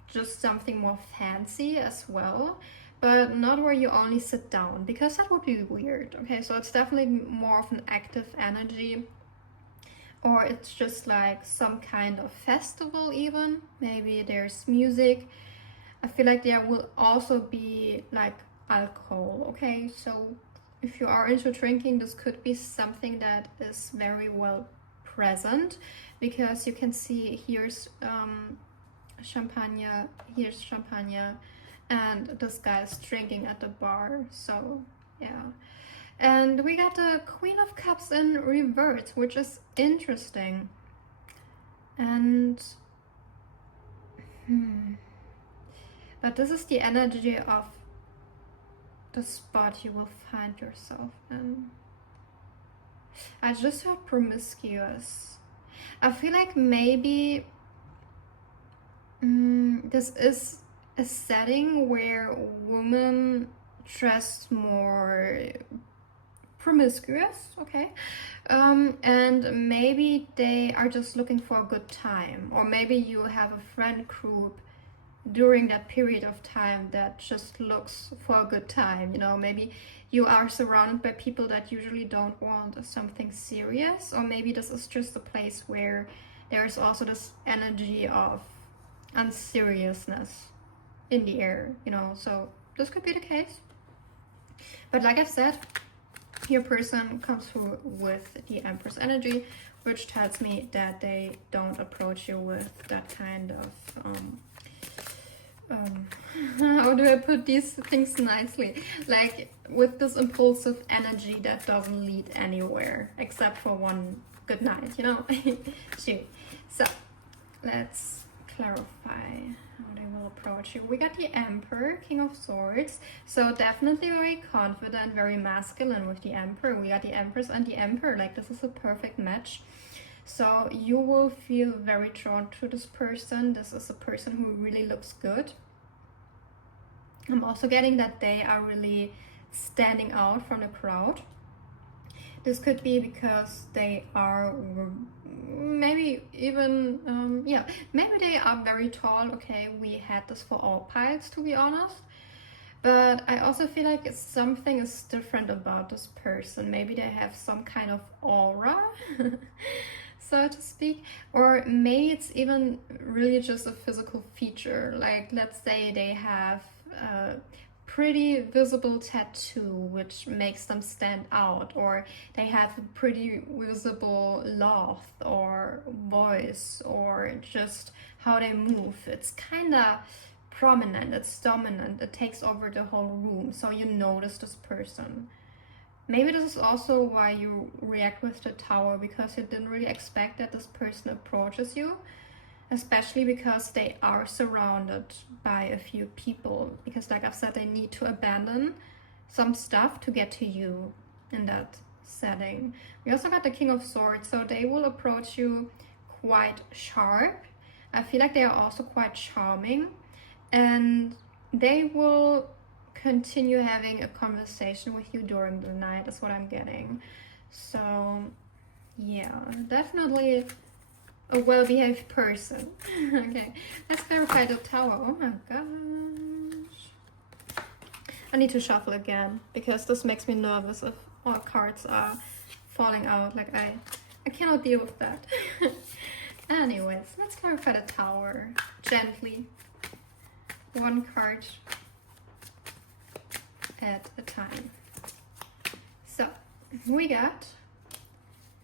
just something more fancy as well, but not where you only sit down, because that would be weird, okay? So it's definitely more of an active energy, or it's just like some kind of festival even. Maybe there's music. I feel like there will also be like alcohol, okay? So if you are into drinking, this could be something that is very well present, because you can see here's champagne, here's champagne, and this guy is drinking at the bar. So yeah, and we got the Queen of Cups in reverse, which is interesting. And but this is the energy of the spot you will find yourself in. I just heard promiscuous. I feel like maybe this is a setting where women dress more promiscuous, okay, and maybe they are just looking for a good time, or maybe you have a friend group during that period of time that just looks for a good time, you know. Maybe you are surrounded by people that usually don't want something serious, or maybe this is just a place where there's also this energy of unseriousness in the air, you know. So this could be the case, but like I've said, your person comes through with the Empress energy, which tells me that they don't approach you with that kind of how do I put these things nicely, like with this impulsive energy that doesn't lead anywhere except for one good night, you know. Shoot. So let's clarify how they will approach you. We got the Emperor, King of Swords, so definitely very confident, very masculine with the Emperor. We got the Empress and the Emperor, like this is a perfect match. So you will feel very drawn to this person. This is a person who really looks good. I'm also getting that they are really standing out from the crowd. This could be because they are maybe even, yeah, maybe they are very tall. Okay, we had this for all piles, to be honest. But I also feel like something is different about this person. Maybe they have some kind of aura, so to speak, or maybe it's even really just a physical feature. Like, let's say they have a pretty visible tattoo which makes them stand out, or they have a pretty visible laugh or voice, or just how they move. It's kind of prominent, it's dominant, it takes over the whole room, so you notice this person. Maybe this is also why you react with the Tower, because you didn't really expect that this person approaches you, especially because they are surrounded by a few people, because like I've said, they need to abandon some stuff to get to you in that setting. We also got the King of Swords, so they will approach you quite sharp. I feel like they are also quite charming, and they will continue having a conversation with you during the night, is what I'm getting. So yeah, definitely a well-behaved person. Okay, let's verify the Tower. Oh my gosh, I need to shuffle again, because this makes me nervous if all cards are falling out. Like I cannot deal with that. Anyways, let's clarify the Tower gently, one card at a time. So we got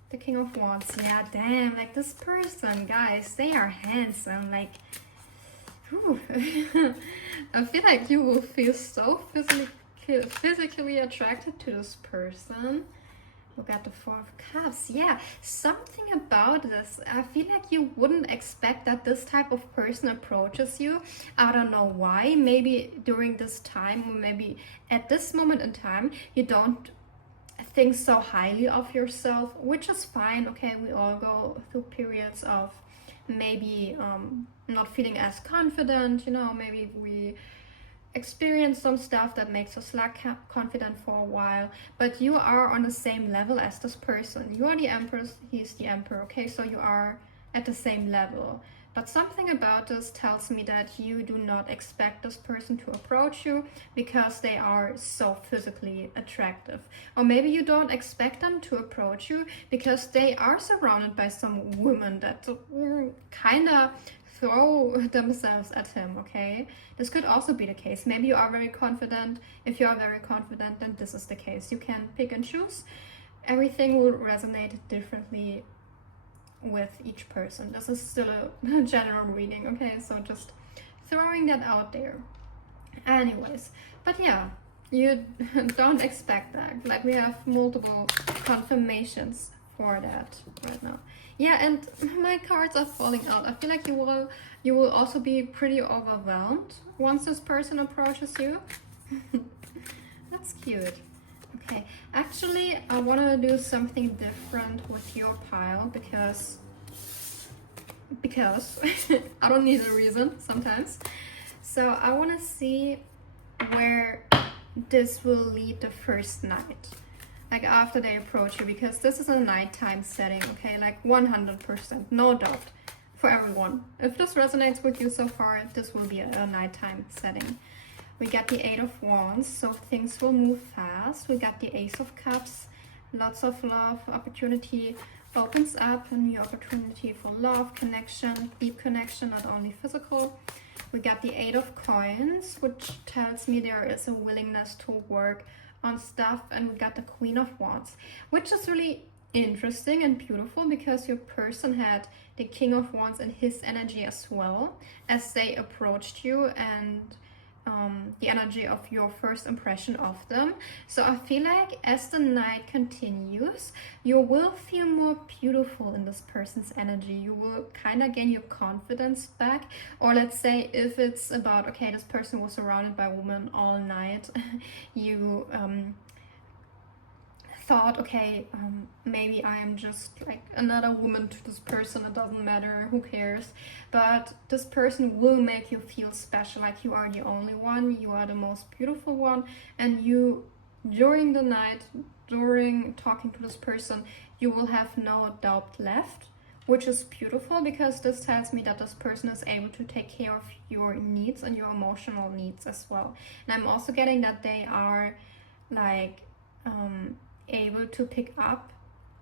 the King of Wands. Yeah, damn, like this person, guys, they are handsome. Like, whew. I feel like you will feel so physically attracted to this person. We got the Four of Cups. Yeah, something about this. I feel like you wouldn't expect that this type of person approaches you. I don't know why. Maybe during this time, or maybe at this moment in time, you don't think so highly of yourself, which is fine. Okay, we all go through periods of maybe not feeling as confident, you know. Maybe we experience some stuff that makes us lack confident for a while, but you are on the same level as this person. You are the Empress, he's the Emperor, okay? So you are at the same level. But something about this tells me that you do not expect this person to approach you because they are so physically attractive. Or maybe you don't expect them to approach you because they are surrounded by some women that kind of throw themselves at him, okay? This could also be the case. Maybe you are very confident. If you are very confident, then this is the case. You can pick and choose. Everything will resonate differently with each person. This is still a general reading, okay? So just throwing that out there. Anyways, but yeah, you don't expect that. Like, we have multiple confirmations for that right now. Yeah, and my cards are falling out. I feel like you will also be pretty overwhelmed once this person approaches you. That's cute. Okay, actually, I want to do something different with your pile because I don't need a reason sometimes. So I want to see where this will lead the first night, like after they approach you, because this is a nighttime setting, okay? Like 100%, no doubt, for everyone. If this resonates with you so far, this will be a nighttime setting. We got the 8 of Wands, so things will move fast. We got the Ace of Cups, lots of love, opportunity opens up, a new opportunity for love, connection, deep connection, not only physical. We got the 8 of Coins, which tells me there is a willingness to work on stuff. And we got the Queen of Wands, which is really interesting and beautiful because your person had the King of Wands in his energy as well as they approached you, and the energy of your first impression of them. So I feel like as the night continues, you will feel more beautiful in this person's energy. You will kind of gain your confidence back. Or let's say if it's about, okay, this person was surrounded by women all night, you thought, okay, maybe I am just like another woman to this person, it doesn't matter, who cares. But this person will make you feel special, like you are the only one, you are the most beautiful one. And you, during the night, during talking to this person, you will have no doubt left, which is beautiful because this tells me that this person is able to take care of your needs and your emotional needs as well. And I'm also getting that they are like able to pick up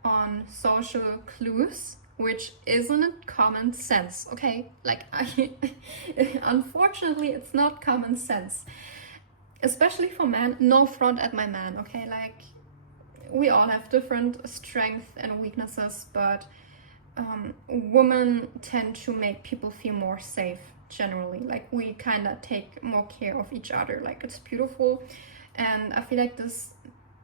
on social clues, which isn't common sense, okay? Like, unfortunately, it's not common sense, especially for men. No front at my man, okay? Like, we all have different strengths and weaknesses, but women tend to make people feel more safe generally. Like, we kind of take more care of each other. Like, it's beautiful, and I feel like this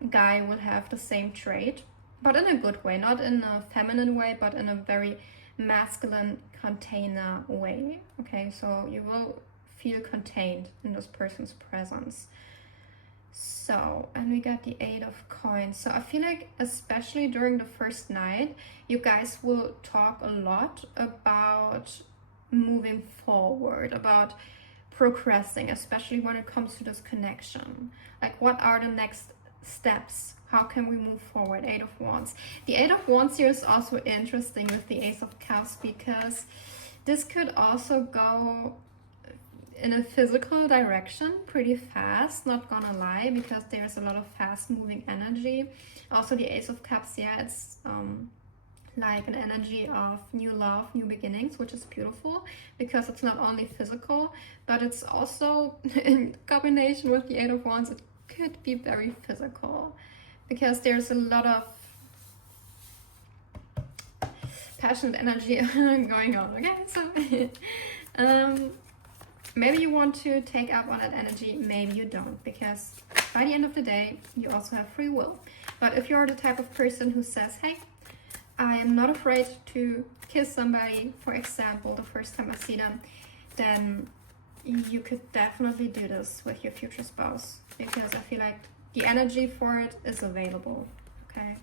guy will have the same trait, but in a good way, not in a feminine way, but in a very masculine container way, okay? So you will feel contained in this person's presence. So, and we got the 8 of Coins. So I feel like especially during the first night, you guys will talk a lot about moving forward, about progressing, especially when it comes to this connection. Like, what are the next steps? How can we move forward? 8 of Wands. The 8 of Wands here is also interesting with the Ace of Cups because this could also go in a physical direction pretty fast, not gonna lie, because there's a lot of fast moving energy. Also the Ace of Cups, yeah, it's like an energy of new love, new beginnings, which is beautiful because it's not only physical, but it's also in combination with the 8 of Wands, it could be very physical because there's a lot of passionate energy going on, okay? So maybe you want to take up on that energy, maybe you don't, because by the end of the day you also have free will. But if you're the type of person who says, hey, I am not afraid to kiss somebody, for example, the first time I see them, then you could definitely do this with your future spouse, because I feel like the energy for it is available, okay?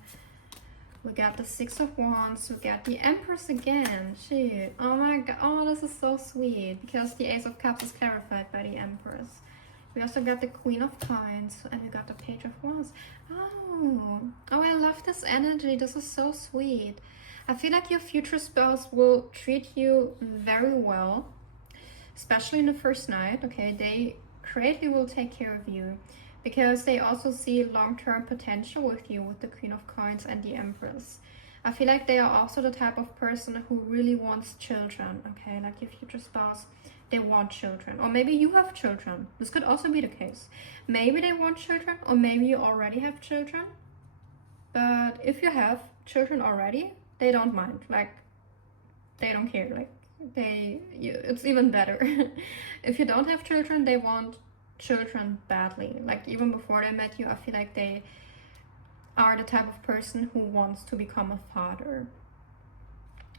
We got the 6 of Wands, we got the Empress again, shit, oh my god, oh, this is so sweet, because the Ace of Cups is clarified by the Empress. We also got the Queen of Coins, and we got the Page of Wands. Oh, I love this energy, this is so sweet. I feel like your future spouse will treat you very well, especially in the first night, okay? They greatly will take care of you because they also see long-term potential with you with the Queen of Coins and the Empress. I feel like they are also the type of person who really wants children, okay? Like your future spouse, they want children. Or maybe you have children. This could also be the case. Maybe they want children, or maybe you already have children. But if you have children already, they don't mind. Like, they don't care. Like, it's even better. If you don't have children, they want children badly. Like, even before they met you, I feel like they are the type of person who wants to become a father.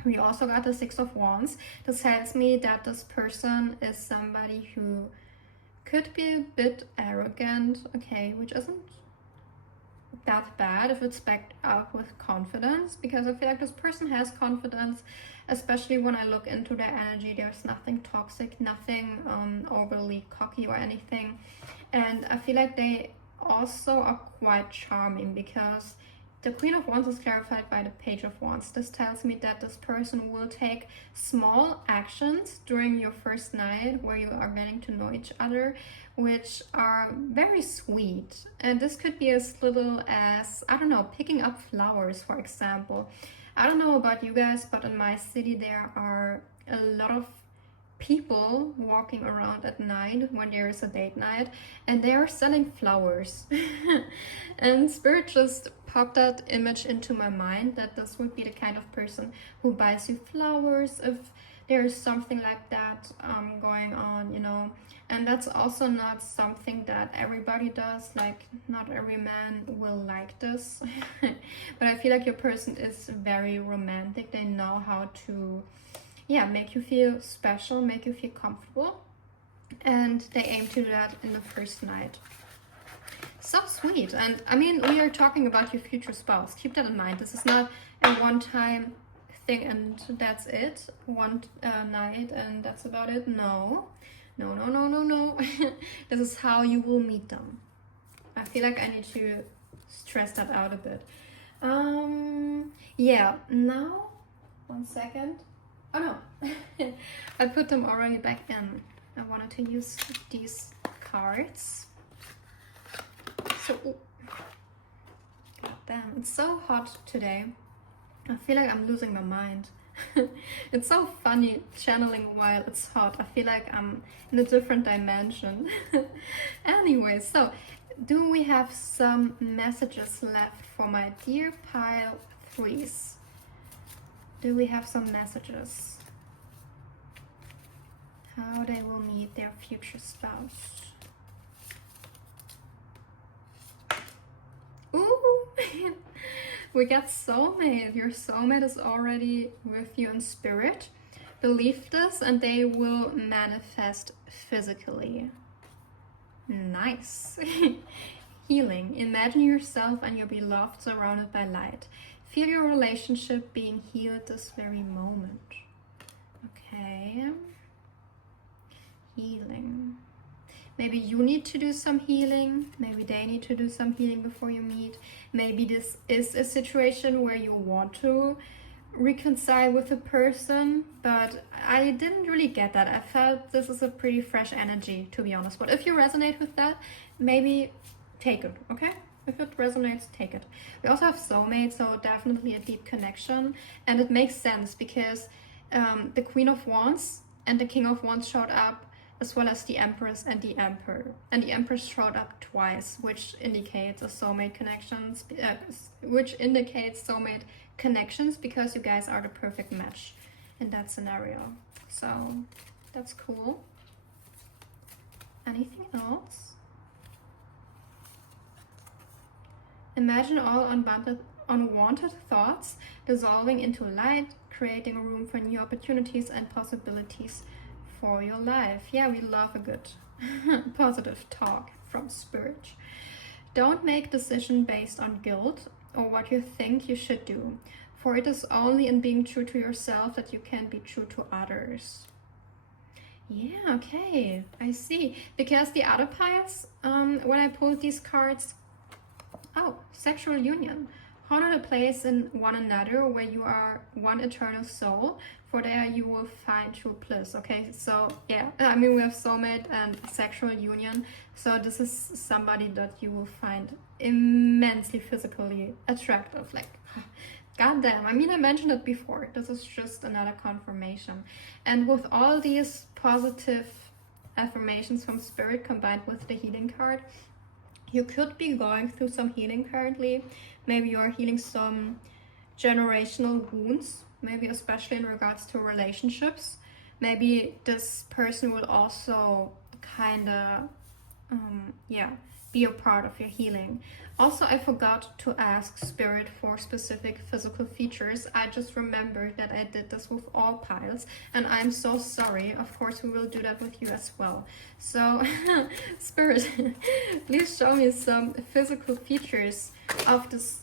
We also got the Six of Wands. This tells me that this person is somebody who could be a bit arrogant, okay, which isn't that bad if it's backed up with confidence, because I feel like this person has confidence, especially when I look into their energy. There's nothing toxic, nothing overly cocky or anything. And I feel like they also are quite charming, because the Queen of Wands is clarified by the Page of Wands. This tells me that this person will take small actions during your first night where you are getting to know each other, which are very sweet. And this could be as little as, I don't know, picking up flowers, for example. I don't know about you guys, but in my city there are a lot of people walking around at night when there is a date night, and they are selling flowers. And Spirit just popped that image into my mind, that this would be the kind of person who buys you flowers if there is something like that going on, you know. And that's also not something that everybody does. Like, not every man will like this. But I feel like your person is very romantic. They know how to, yeah, make you feel special, make you feel comfortable, and they aim to do that in the first night. So sweet. And I mean, we are talking about your future spouse. Keep that in mind. This is not a one-time thing and that's it, one night and that's about it. No. This is how you will meet them. I feel like I need to stress that out a bit. Yeah, now, 1 second. Oh no, I put them already back in. I wanted to use these cards. So, God damn, it's so hot today. I feel like I'm losing my mind. It's so funny channeling while it's hot. I feel like I'm in a different dimension. Anyway, so do we have some messages left for my dear pile 3s? Do we have some messages? How they will meet their future spouse. Ooh! We got soulmate. Your soulmate is already with you in spirit. Believe this and they will manifest physically. Nice. Healing. Imagine yourself and your beloved surrounded by light. Feel your relationship being healed this very moment. Okay. Healing. Maybe you need to do some healing. Maybe they need to do some healing before you meet. Maybe this is a situation where you want to reconcile with a person, but I didn't really get that. I felt this is a pretty fresh energy, to be honest. But if you resonate with that, maybe take it, okay? If it resonates, take it. We also have soulmate, so definitely a deep connection. And it makes sense because the Queen of Wands and the King of Wands showed up, as well as the Empress and the Emperor. And the Empress showed up twice, which indicates a soulmate connections, because you guys are the perfect match in that scenario. So that's cool. Anything else? Imagine all unwanted thoughts dissolving into light, creating room for new opportunities and possibilities for your life. Yeah, we love a good positive talk from spirit. Don't make decision based on guilt or what you think you should do, for it is only in being true to yourself that you can be true to others. Yeah, okay, I see. Because the other piles, when I pulled these cards, sexual union. Honor the place in one another where you are one eternal soul, for there you will find true bliss. Okay, so yeah, I mean, we have soulmate and sexual union, so this is somebody that you will find immensely physically attractive. Like, God damn, I mean, I mentioned it before. This is just another confirmation. And with all these positive affirmations from Spirit combined with the healing card, you could be going through some healing currently. Maybe you're healing some generational wounds, maybe especially in regards to relationships. Maybe this person will also kind of, be a part of your healing. Also, I forgot to ask Spirit for specific physical features. I just remembered that I did this with all piles, and I'm so sorry. Of course, we will do that with you as well. So, Spirit, please show me some physical features of this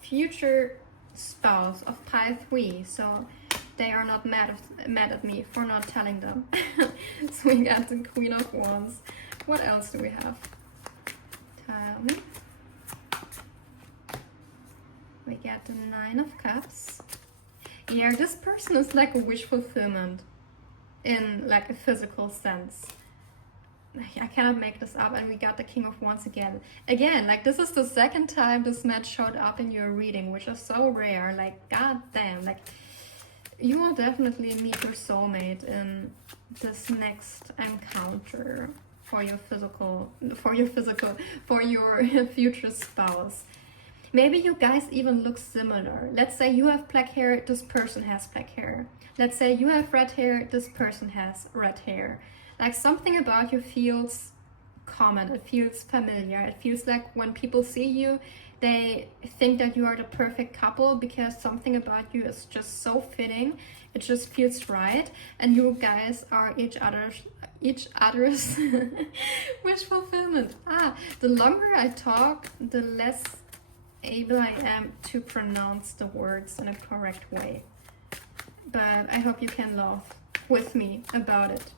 future spouse of pile 3. So they are not mad at me for not telling them. So we got the Queen of Wands. What else do we have? Tell me. We get the 9 of Cups. Yeah, this person is like a wish fulfillment in like a physical sense. I cannot make this up. And we got the King of Wands again. Again, like this is the second time this match showed up in your reading, which is so rare. Like, god damn, like you will definitely meet your soulmate in this next encounter for your future spouse. Maybe you guys even look similar. Let's say you have black hair, this person has black hair. Let's say you have red hair, this person has red hair. Like something about you feels common, it feels familiar. It feels like when people see you, they think that you are the perfect couple because something about you is just so fitting. It just feels right. And you guys are each other's wish fulfillment. The longer I talk, the less able I am to pronounce the words in a correct way. But I hope you can laugh with me about it.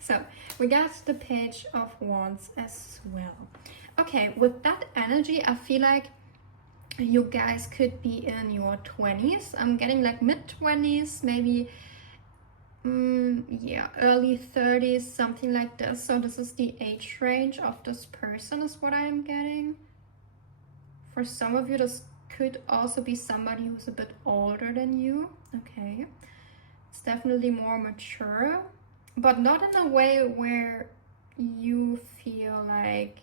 So we got the Page of Wands as well. Okay, with that energy, I feel like you guys could be in your 20s. I'm getting like mid-20s, maybe early 30s, something like this. So this is the age range of this person is what I am getting. For some of you, this could also be somebody who's a bit older than you. Okay, it's definitely more mature, but not in a way where you feel like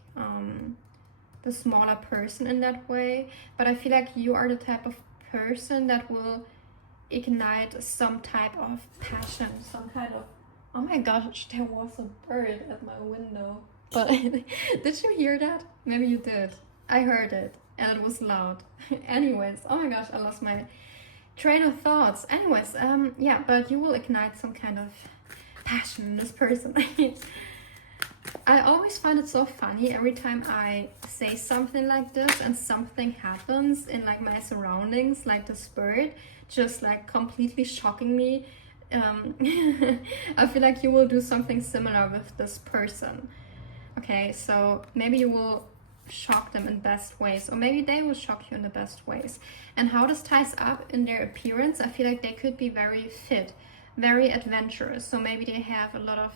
the smaller person in that way. But I feel like you are the type of person that will ignite some type of passion, some kind of, oh my gosh, there was a bird at my window. But did you hear that? Maybe you did. I heard it and it was loud. Anyways, oh my gosh, I lost my train of thoughts. Anyways, but you will ignite some kind of passion in this person. I always find it so funny every time I say something like this and something happens in like my surroundings, like this bird just like completely shocking me. I feel like you will do something similar with this person. Okay, so maybe you will shock them in best ways, or maybe they will shock you in the best ways. And how this ties up in their appearance, I feel like they could be very fit, very adventurous. So maybe they have a lot of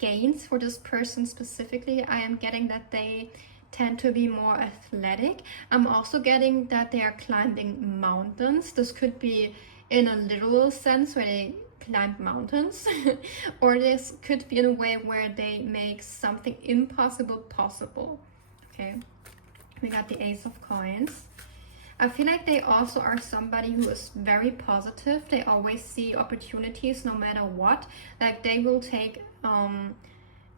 gains for this person specifically. I am getting that they tend to be more athletic. I'm also getting that they are climbing mountains. This could be in a literal sense where they climb mountains or this could be in a way where they make something impossible possible. Okay, we got the Ace of Coins. I feel like they also are somebody who is very positive. They always see opportunities no matter what. Like they will take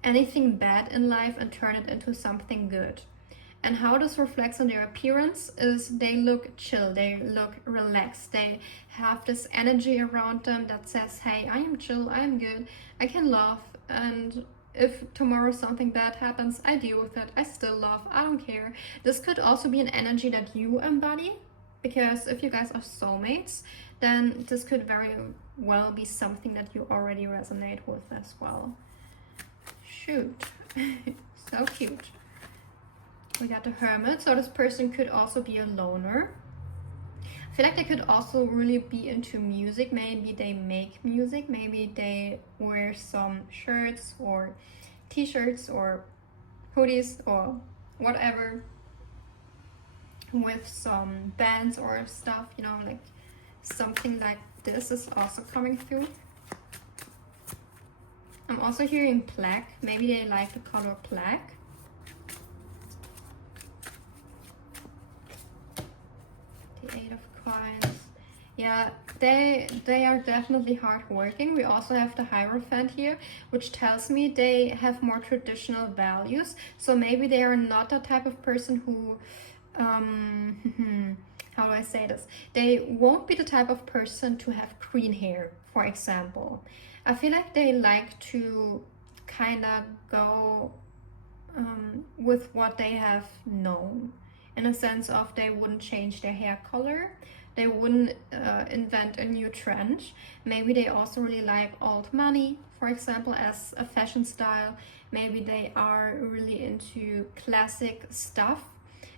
anything bad in life and turn it into something good. And how this reflects on their appearance is they look chill, they look relaxed, they have this energy around them that says, hey, I am chill, I am good, I can laugh, and if tomorrow something bad happens, I deal with it, I still laugh, I don't care. This could also be an energy that you embody, because if you guys are soulmates, then this could very well be something that you already resonate with as well. Shoot, so cute. We got the Hermit, so this person could also be a loner. I feel like they could also really be into music. Maybe they make music, maybe they wear some shirts or t-shirts or hoodies or whatever with some bands or stuff, you know, like something like this is also coming through. I'm also hearing black. Maybe they like the color black. The 8 of Coins. Yeah, they are definitely hardworking. We also have the Hierophant here, which tells me they have more traditional values. So maybe they are not the type of person who, how do I say this? They won't be the type of person to have green hair, for example. I feel like they like to kind of go with what they have known, in a sense of they wouldn't change their hair color, they wouldn't invent a new trend. Maybe they also really like old money, for example, as a fashion style. Maybe they are really into classic stuff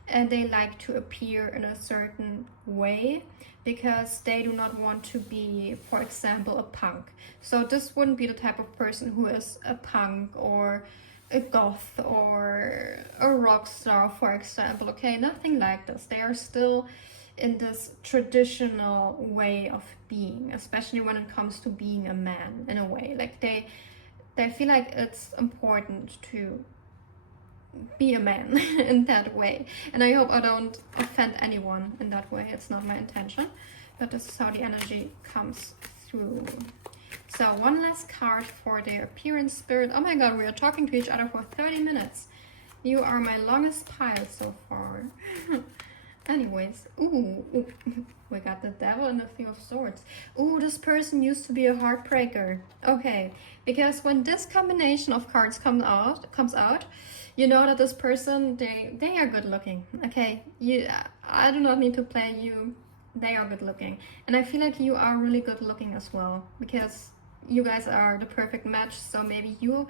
and they like to appear in a certain way because they do not want to be, for example, a punk. So this wouldn't be the type of person who is a punk or a goth or a rock star, for example. Okay, nothing like this. They are still in this traditional way of being, especially when it comes to being a man, in a way. Like they feel like it's important to be a man in that way. And I hope I don't offend anyone in that way. It's not my intention, but this is how the energy comes through. So one last card for the appearance spirit. Oh my god, we are talking to each other for 30 minutes. You are my longest pile so far. Anyways, ooh, we got the Devil and the Three of Swords. Ooh, this person used to be a heartbreaker. Okay, because when this combination of cards comes out, you know that this person, they are good looking. Okay, I do not need to play you. They are good looking, and I feel like you are really good looking as well, because you guys are the perfect match. So maybe you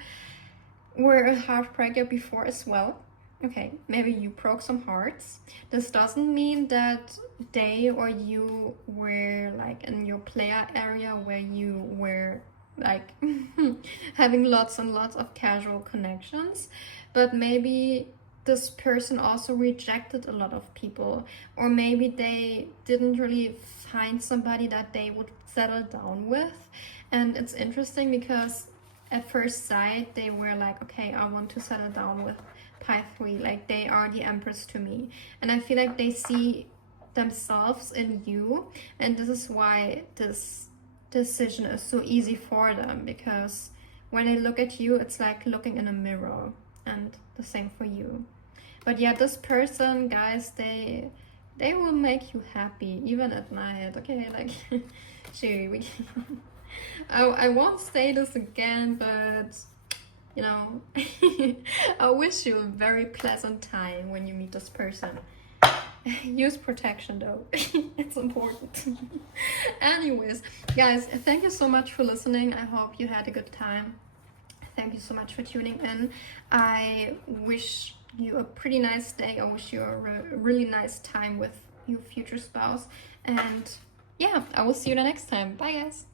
were a heartbreaker before as well. Okay, maybe you broke some hearts. This doesn't mean that they or you were like in your player area where you were like having lots and lots of casual connections, but maybe this person also rejected a lot of people, or maybe they didn't really find somebody that they would settle down with. And it's interesting because at first sight they were like, okay, I want to settle down with Pie 3, like they are the Empress to me, and I feel like they see themselves in you, and this is why this decision is so easy for them, because when they look at you, it's like looking in a mirror, and the same for you. But yeah, this person, guys, they will make you happy even at night. Okay, like Sherry, I won't say this again, but you know, I wish you a very pleasant time when you meet this person. Use protection though, it's important. Anyways, guys, thank you so much for listening. I hope you had a good time. Thank you so much for tuning in. I wish you a pretty nice day. I wish you a really nice time with your future spouse. And yeah, I will see you the next time. Bye, guys.